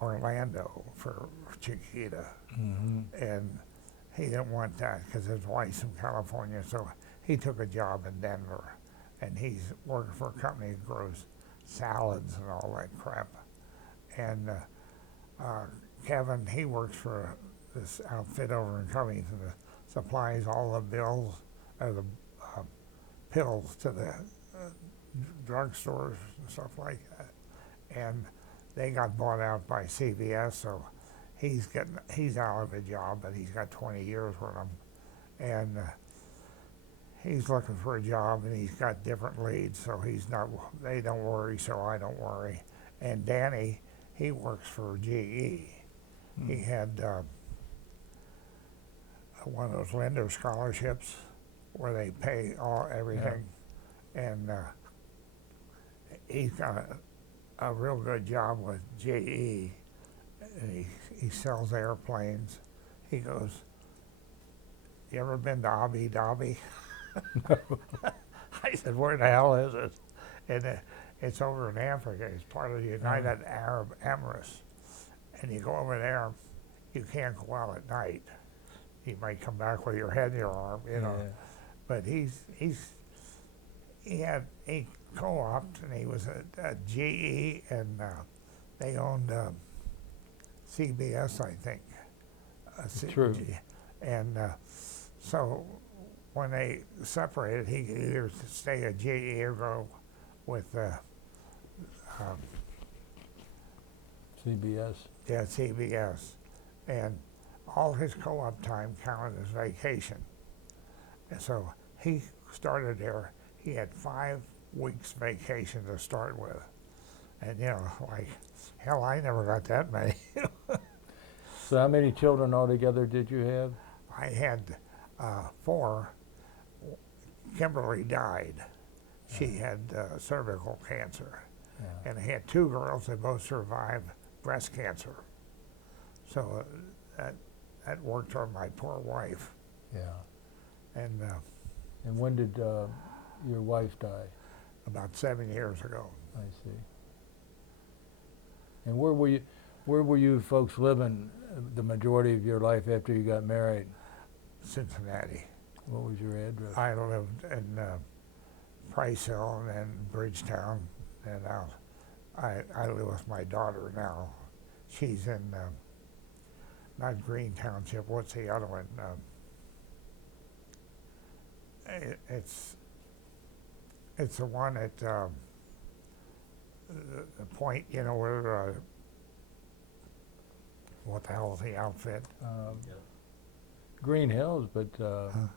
Orlando for Chiquita, and he didn't want that because his wife's from California, so he took a job in Denver, and he's working for a company that grows salads and all that crap. And Kevin, he works for this outfit over in Covington that supplies all the bills or the pills to the drugstores and stuff like that. And they got bought out by CVS, so he's out of a job, but he's got 20 years with them, and he's looking for a job, and he's got different leads, so he's not. They don't worry, so I don't worry. And Danny, he works for GE. He had one of those lender scholarships where they pay everything, and he's got a real good job with GE, and he sells airplanes. He goes, "You ever been to Abu Dhabi?" I said, "Where the hell is it?" And it's over in Africa. It's part of the United Arab Emirates. And you go over there, you can't go out at night. You might come back with your head in your arm, you know. Yeah. But he co-opted, and he was at GE, and they owned CBS, I think. True. And so when they separated, he could either stay at GE or go with CBS. yeah, CBS. And all his co-op time counted as vacation. And so he started there. He had 5 weeks vacation to start with. And, you know, like, hell, I never got that many. So how many children altogether did you have? I had 4. Kimberly died. She had cervical cancer. Yeah. And I had 2 girls that both survived breast cancer. So that worked on my poor wife. Yeah. And And when did your wife die? about 7 years ago. I see. And where were you folks living the majority of your life after you got married? Cincinnati. What was your address? I lived in Price Hill and then Bridgetown, and I live with my daughter now. She's in not Green Township. What's the other one? It's the one at the point, you know, where what the hell is the outfit? Green Hills, but The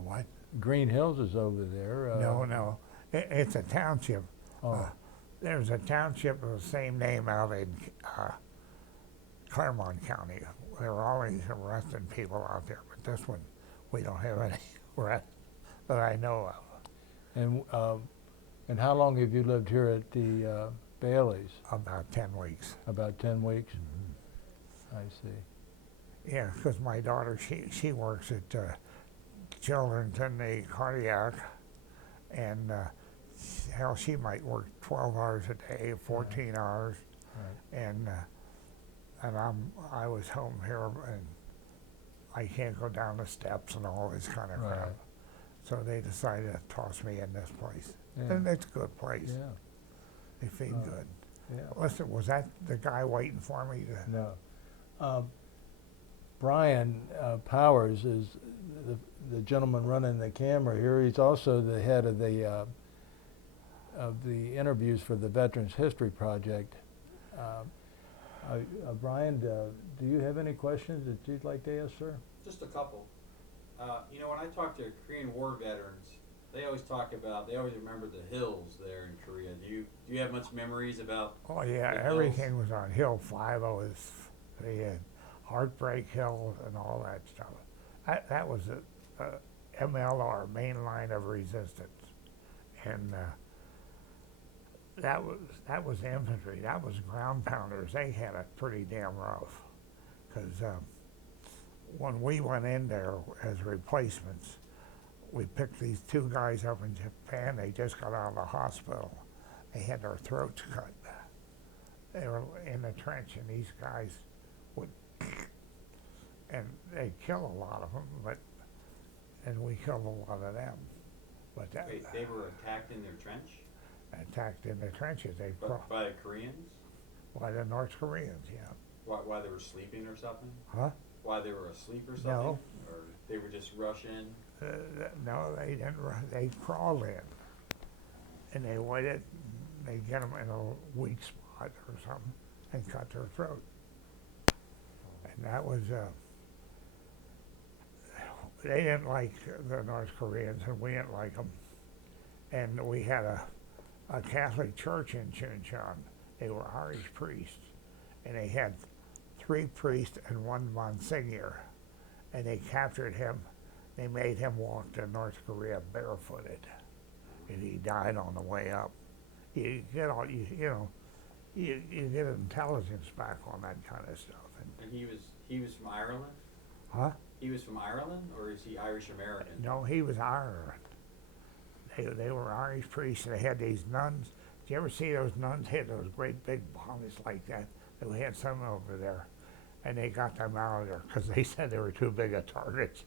what? Green Hills is over there. No. It's a township. Oh. There's a township of the same name out in Claremont County. They're always arresting people out there, but this one, we don't have any arrest that I know of. And how long have you lived here at the Bailey's? About 10 weeks. About 10 weeks? I see. Yeah, because my daughter, she works at children's in the cardiac, and hell, she might work 12 hours a day, 14 hours, Right. and I was home here, and I can't go down the steps and all this kind of crap. Right. So they decided to toss me in this place, Yeah. and it's a good place. Yeah. They feed good. Yeah. Listen, was that the guy waiting for me? No. Brian Powers is the gentleman running the camera here. He's also the head of the interviews for the Veterans History Project. Brian, do you have any questions that you'd like to ask, sir? Just a couple. You know, when I talk to Korean War veterans, they always remember the hills there in Korea. Do you have much memories about? Oh yeah, the everything hills? was on Hill 5. They had Heartbreak Hill and all that stuff. That was a MLR, main line of resistance, and that was infantry. That was ground pounders. They had it pretty damn rough, because when we went in there as replacements, we picked these two guys up in Japan. They just got out of the hospital. They had their throats cut. They were in the trench, and these guys would, and they'd kill a lot of them, and we killed a lot of them. But Wait, they were attacked in their trench attacked in the trenches. They by the Koreans? by the North Koreans, yeah. Why they were sleeping or something? Huh? Why they were asleep or something? No. Or they would just rush in? No, they didn't. They crawled in, and they waited. They get them in a weak spot or something, and cut their throat. And that was. They didn't like the North Koreans, and we didn't like them. And we had a Catholic church in Chuncheon. They were Irish priests, and they had 3 priests and 1 Monsignor, and they captured him. They made him walk to North Korea barefooted, and he died on the way up. You get all you get intelligence back on that kind of stuff. And he was from Ireland? Huh? He was from Ireland, or is he Irish American? No, he was Ireland. They were Irish priests, and they had these nuns. Did you ever see those nuns had those great big bonnets like that? We had some over there, and they got them out of there because they said they were too big of targets.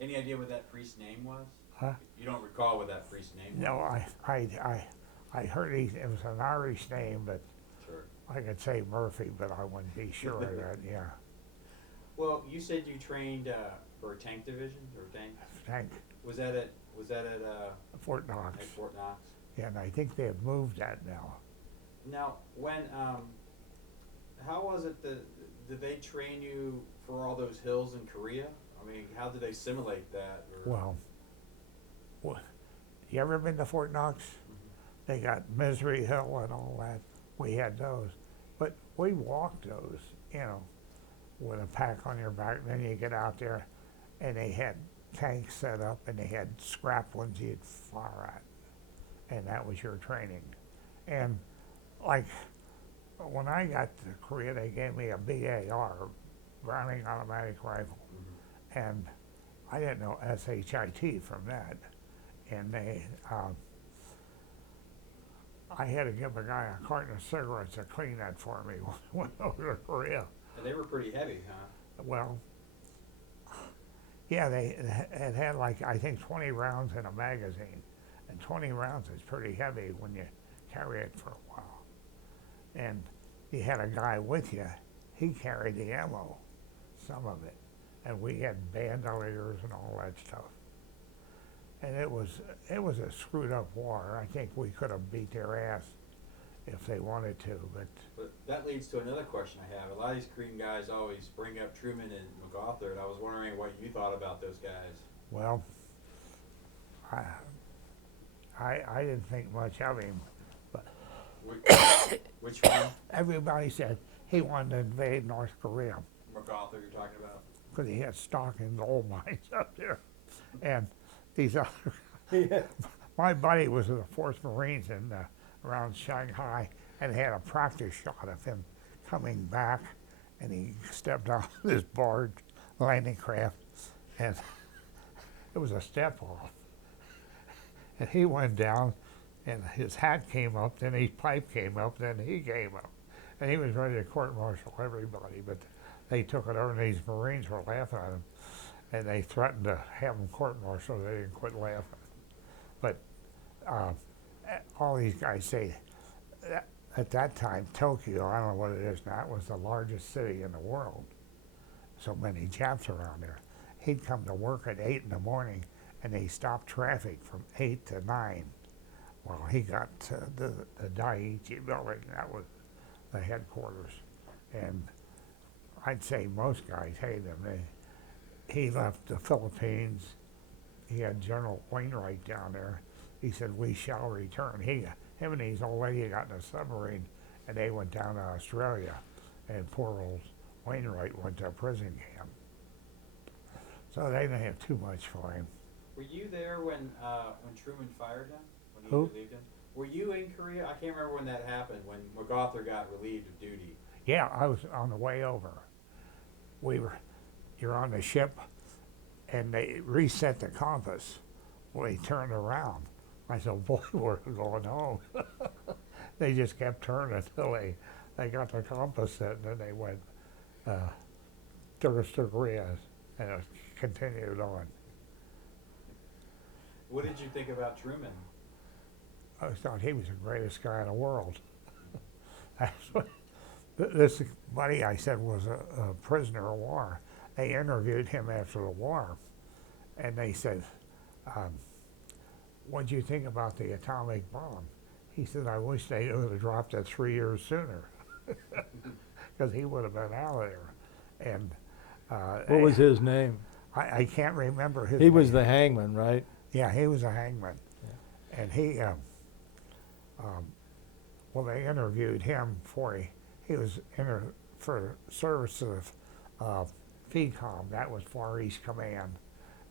Any idea what that priest's name was? Huh? You don't recall what that priest's name was? No, I heard it was an Irish name, but Sure. I could say Murphy, but I wouldn't be sure of that. Yeah, Well, you said you trained for a tank division or tank. thank Was that at Fort Knox. Fort Knox? Yeah, and I think they have moved that now. Now, when how was it that did they train you for all those hills in Korea? I mean, how did they simulate that? Or? Well, you ever been to Fort Knox? They got Misery Hill and all that. We had those, but we walked those, with a pack on your back. Then you get out there, and they had tanks set up, and they had scrap ones you'd fire at, and that was your training. And like when I got to Korea, they gave me a BAR, Browning Automatic Rifle, and I didn't know SHIT from that. And I had to give a guy a carton of cigarettes to clean that for me when I went over to Korea. And they were pretty heavy, huh? Well, yeah, it had like, I think 20 rounds in a magazine, and 20 rounds is pretty heavy when you carry it for a while. And you had a guy with you, he carried the ammo, some of it, and we had bandoliers and all that stuff. And it was a screwed up war. I think we could have beat their ass if they wanted to, but that leads to another question I have. A lot of these Korean guys always bring up Truman and MacArthur, and I was wondering what you thought about those guys. well, I didn't think much of him. Which one? Everybody said he wanted to invade North Korea MacArthur you're talking about? because he had stock in gold mines up there. And these other, Yeah. my buddy was in the 4th Marines around Shanghai, and had a practice shot of him coming back, and he stepped off this barge, landing craft, and it was a step off. And he went down, and his hat came up, then his pipe came up, then he came up. And he was ready to court-martial everybody, but they took it over, and these Marines were laughing at him, and they threatened to have him court-martialed. They didn't quit laughing. But all these guys say, at that time, Tokyo, I don't know what it is now, it was the largest city in the world. So many Japs around there. He'd come to work at 8 in the morning, and they stopped traffic from 8 to 9. Well, he got to the Daiichi building, that was the headquarters. And I'd say most guys hated him. He left the Philippines. He had General Wainwright down there. He said, "We shall return." Him and his old lady got in a submarine, and they went down to Australia. And poor old Wainwright went to a prison camp. So they didn't have too much for him. Were you there when Truman fired him? When he Who? relieved him? Were you in Korea? I can't remember when that happened, when MacArthur got relieved of duty. Yeah, I was on the way over. You're on the ship, and they reset the compass. Well, they turned around. I said, "Boy, we're going home." They just kept turning until they got the compass set, and then they went, took us to Korea, and it continued on. What did you think about Truman? I thought he was the greatest guy in the world. That's what, this buddy I said was a prisoner of war. They interviewed him after the war, and they said, "What do you think about the atomic bomb?" He said, "I wish they would have dropped it 3 years sooner," because he would have been out of there. And What was his name? I can't remember his He name. was the hangman, right? Yeah, he was a hangman. Yeah. And well, they interviewed him he was for service to the FECOM, that was Far East Command.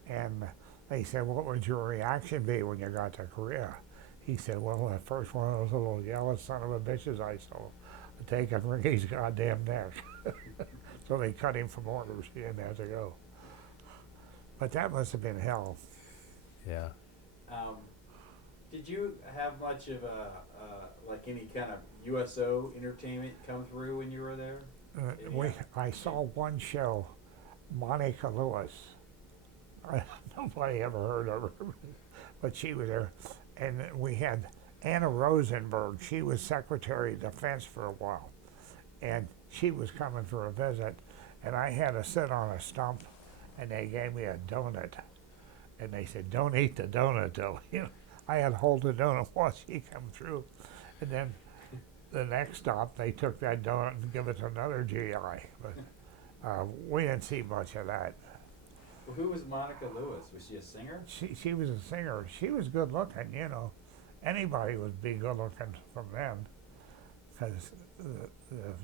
And they said, "What would your reaction be when you got to Korea?" He said, "Well, the first one of those little yellow son of a bitches I saw, I'd take and wring his goddamn neck." So they cut him from orders. He didn't have to go. But that must have been hell. Yeah. Did you have much of like any kind of USO entertainment come through when you were there? I saw one show, Monica Lewis. Nobody ever heard of her, but she was there. And we had Anna Rosenberg. She was Secretary of Defense for a while. And she was coming for a visit. And I had to sit on a stump, and they gave me a donut. And they said, "Don't eat the donut, though." I had to hold the donut while she come through. And then the next stop, they took that donut and give it to another GI. But we didn't see much of that. Well, who was Monica Lewis? Was she a singer? She was a singer. She was good looking, Anybody would be good looking from then, because the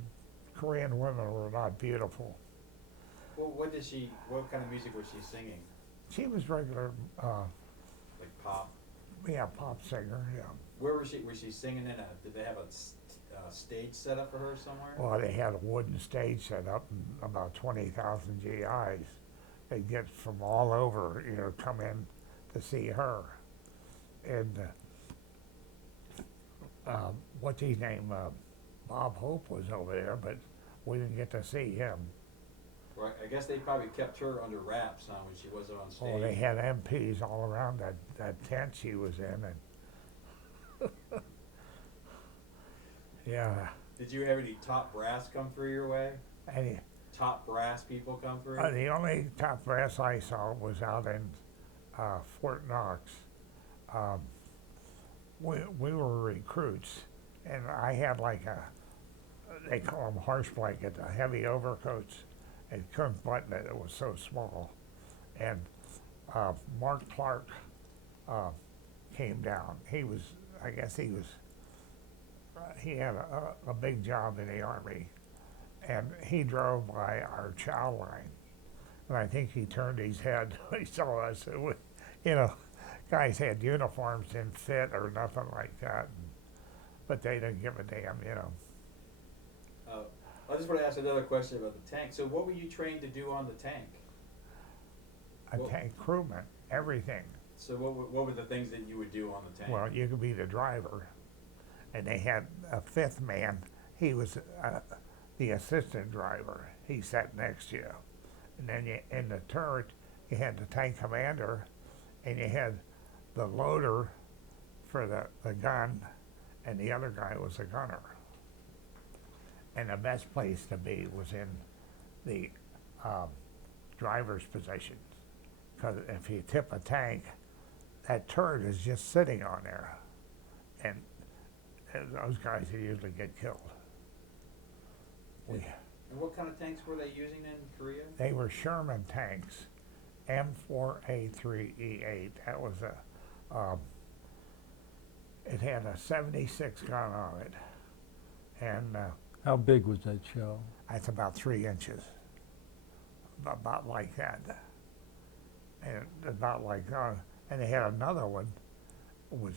Korean women were not beautiful. Well, what kind of music was she singing? She was regular, Like pop? pop singer, yeah. Where was she? Was she singing did they have a stage set up for her somewhere? Well, they had a wooden stage set up, and about 20,000 GIs. They'd get from all over, come in to see her. And what's his name? Bob Hope was over there, but we didn't get to see him. Right. I guess they probably kept her under wraps, when she wasn't on stage. Oh, they had MPs all around that tent she was in, and yeah. Did you have any top brass come through your way? Any, Top brass people come through? the only top brass I saw was out in Fort Knox. We were recruits, and I had like they call them harsh blanket, heavy overcoats, and couldn't button it. It was so small. And Mark Clark came down. He had a big job in the Army, and he drove by our chow line. And I think he turned his head when he saw us. Guys had uniforms, didn't fit or nothing like that. But they didn't give a damn, I just want to ask another question about the tank. So what were you trained to do on the tank? A tank crewman. everything. So what were the things that you would do on the tank? Well, you could be the driver, and they had a fifth man. He was the assistant driver. He sat next to you. And then in the turret, you had the tank commander, and you had the loader for the gun, and the other guy was the gunner. And the best place to be was in the driver's position, because if you tip a tank, that turret is just sitting on there, and those guys usually get killed. And what kind of tanks were they using in Korea? They were Sherman tanks, M4A3E8. That was it had a 76 gun on it, and How big was that shell? that's about 3 inches, about like that, and about like and they had another one, was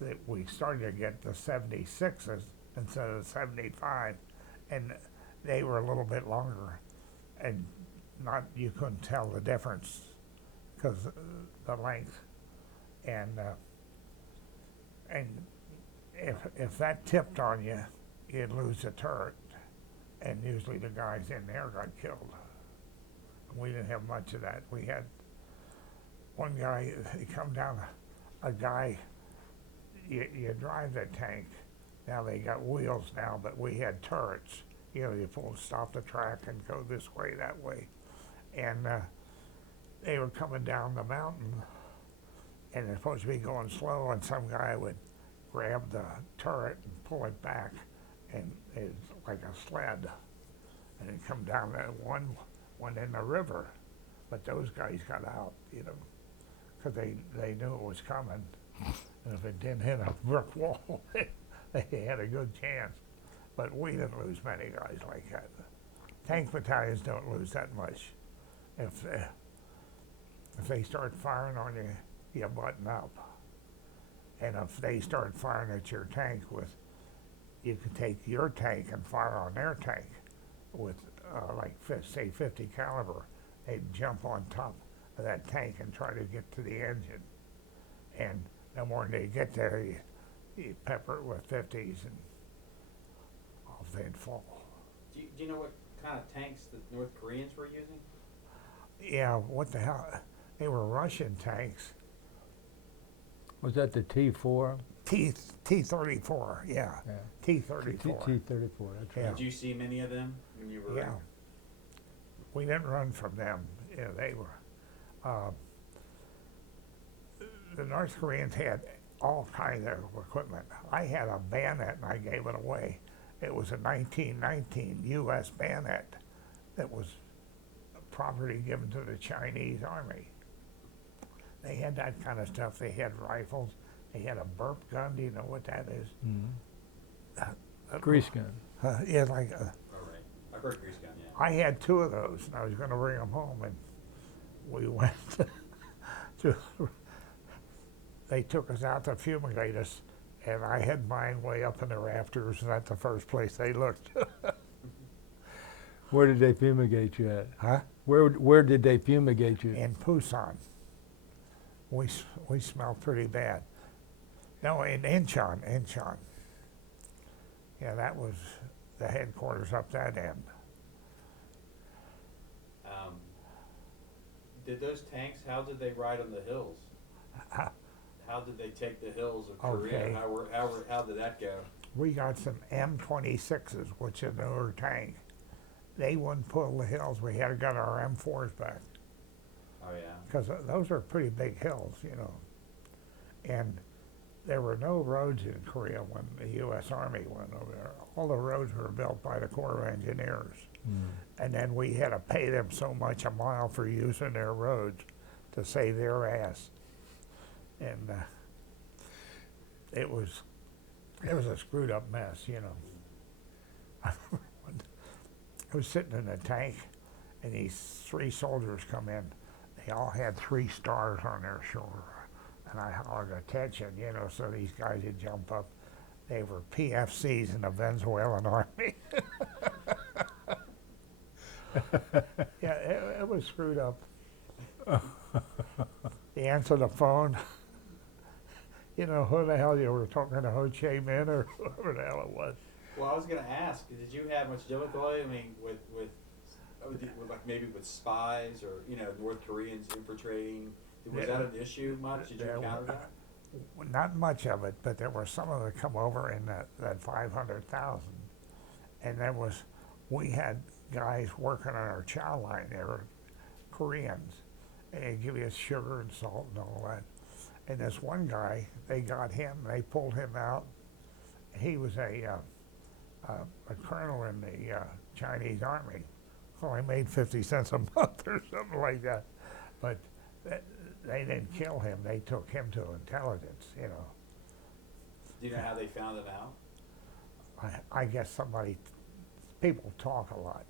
that we started to get the 76s instead of the 75, and they were a little bit longer, and you couldn't tell the difference because the length, and if that tipped on you, you'd lose the turret, and usually the guys in there got killed. We didn't have much of that. We had one guy, he come down, a guy, you drive that tank, now they got wheels now, but we had turrets. You know, you pull, stop the track and go this way, that way. And they were coming down the mountain, and they're supposed to be going slow, and some guy would grab the turret and pull it back, and it's like a sled. And it come down that one in the river. But those guys got out, you know, because they knew it was coming. And if it didn't hit a brick wall, they had a good chance. But we didn't lose many guys like that. Tank battalions don't lose that much. If they start firing on you, you button up. And if they start firing at your tank you can take your tank and fire on their tank with say 50 caliber. They'd jump on top of that tank and try to get to the engine. And the more they get there, you pepper it with 50s and off they'd fall. Do you know what kind of tanks the North Koreans were using? Yeah, what the hell? They were Russian tanks. Was that the T4? T-34, yeah. T-34. T-34, that's right. Yeah. Did you see many of them when you were? Yeah. We didn't run from them. Yeah, they were. The North Koreans had all kinds of equipment. I had a bayonet and I gave it away. It was a 1919 U.S. bayonet that was property given to the Chinese Army. They had that kind of stuff. They had rifles. They had a burp gun. Do you know what that is? Mm-hmm. Grease gun. Yeah, like Oh, right. I've heard grease gun, yeah. I had 2 of those, and I was going to bring them home, and we went to. They took us out to fumigate us, and I had mine way up in the rafters, and that's the first place they looked. Where did they fumigate you at? Huh? Where did they fumigate you? In Pusan. We smelled pretty bad. No, in Incheon. Yeah, that was the headquarters up that end. Did those tanks, how did they ride on the hills? How did they take the hills of Korea? Okay. How did that go? We got some M26s, which is a newer tank. They wouldn't pull the hills. We had to get our M4s back. Oh, yeah. Because those are pretty big hills, you know. And there were no roads in Korea when the U.S. Army went over there. All the roads were built by the Corps of Engineers. And then we had to pay them so much a mile for using their roads to save their ass. And it was a screwed up mess, you know. I was sitting in a tank, and these 3 soldiers come in. They all had 3 stars on their shoulder. And I hollered attention, you know, so these guys would jump up. They were PFCs in the Venezuelan army. Yeah, it was screwed up. they answer the phone. You know, who the hell you were talking to, Ho Chi Minh or whoever the hell it was. Well, I was gonna ask, did you have much difficulty? I mean, with like maybe with spies or North Koreans infiltrating. Was that an issue much? Did you There encounter were- that? Not much of it, but there were some of it come over in that 500,000. And we had guys working on our chow line. They were Koreans. And they'd give you sugar and salt and all that. And this one guy, they got him, they pulled him out. He was a colonel in the Chinese army. Only made 50 cents a month or something like that. But they didn't kill him. They took him to intelligence, Do you know how they found him out? I guess people talk a lot,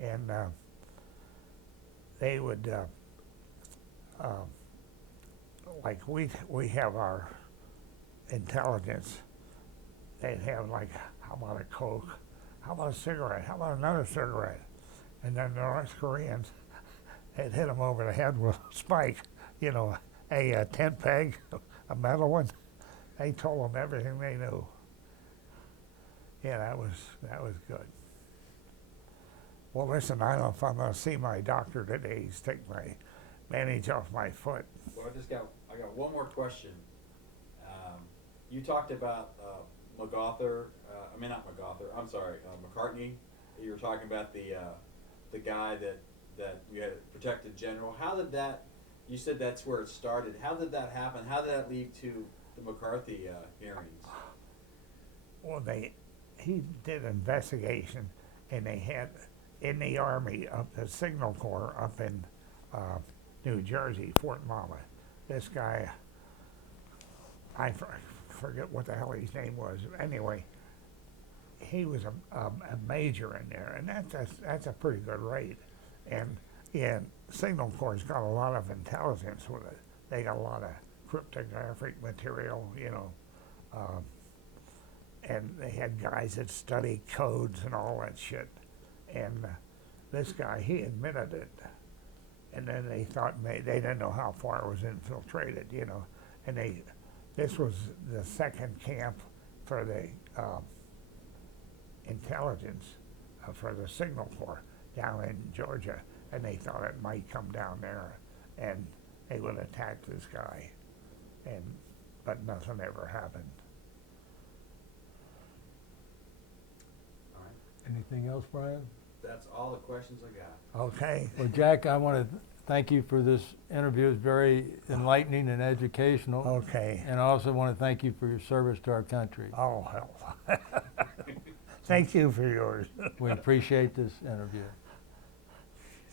and they would, like we have our intelligence. They'd have like, how about a Coke? How about a cigarette? How about another cigarette? And then the North Koreans, they'd hit them over the head with a spike, a tent peg, a metal one. They told them everything they knew. Yeah, that was good. Well, listen, I don't know if I'm going to see my doctor today. He's taking my bandage off my foot. Well, I got one more question. You talked about MacArthur. Not MacArthur. I'm sorry, McCartney. You were talking about the guy that you had protected general. How did that? You said that's where it started. How did that happen? How did that lead to the McCarthy hearings? Well, he did investigation, and they had in the Army up the Signal Corps up in New Jersey, Fort Monmouth. This guy, I forget what the hell his name was. Anyway, he was a major in there, and that's a pretty good rate. And Signal Corps got a lot of intelligence with it. They got a lot of cryptographic material, and they had guys that study codes and all that shit. And this guy, he admitted it. And then they thought they didn't know how far it was infiltrated, And this was the second camp for the intelligence for the Signal Corps down in Georgia, and they thought it might come down there, and they would attack this guy, but nothing ever happened. All right. Anything else, Brian? That's all the questions I got. Okay. Well, Jack, I want to thank you for this interview. It's very enlightening and educational. Okay. And I also want to thank you for your service to our country. Oh, hell. Thank you for yours. We appreciate this interview.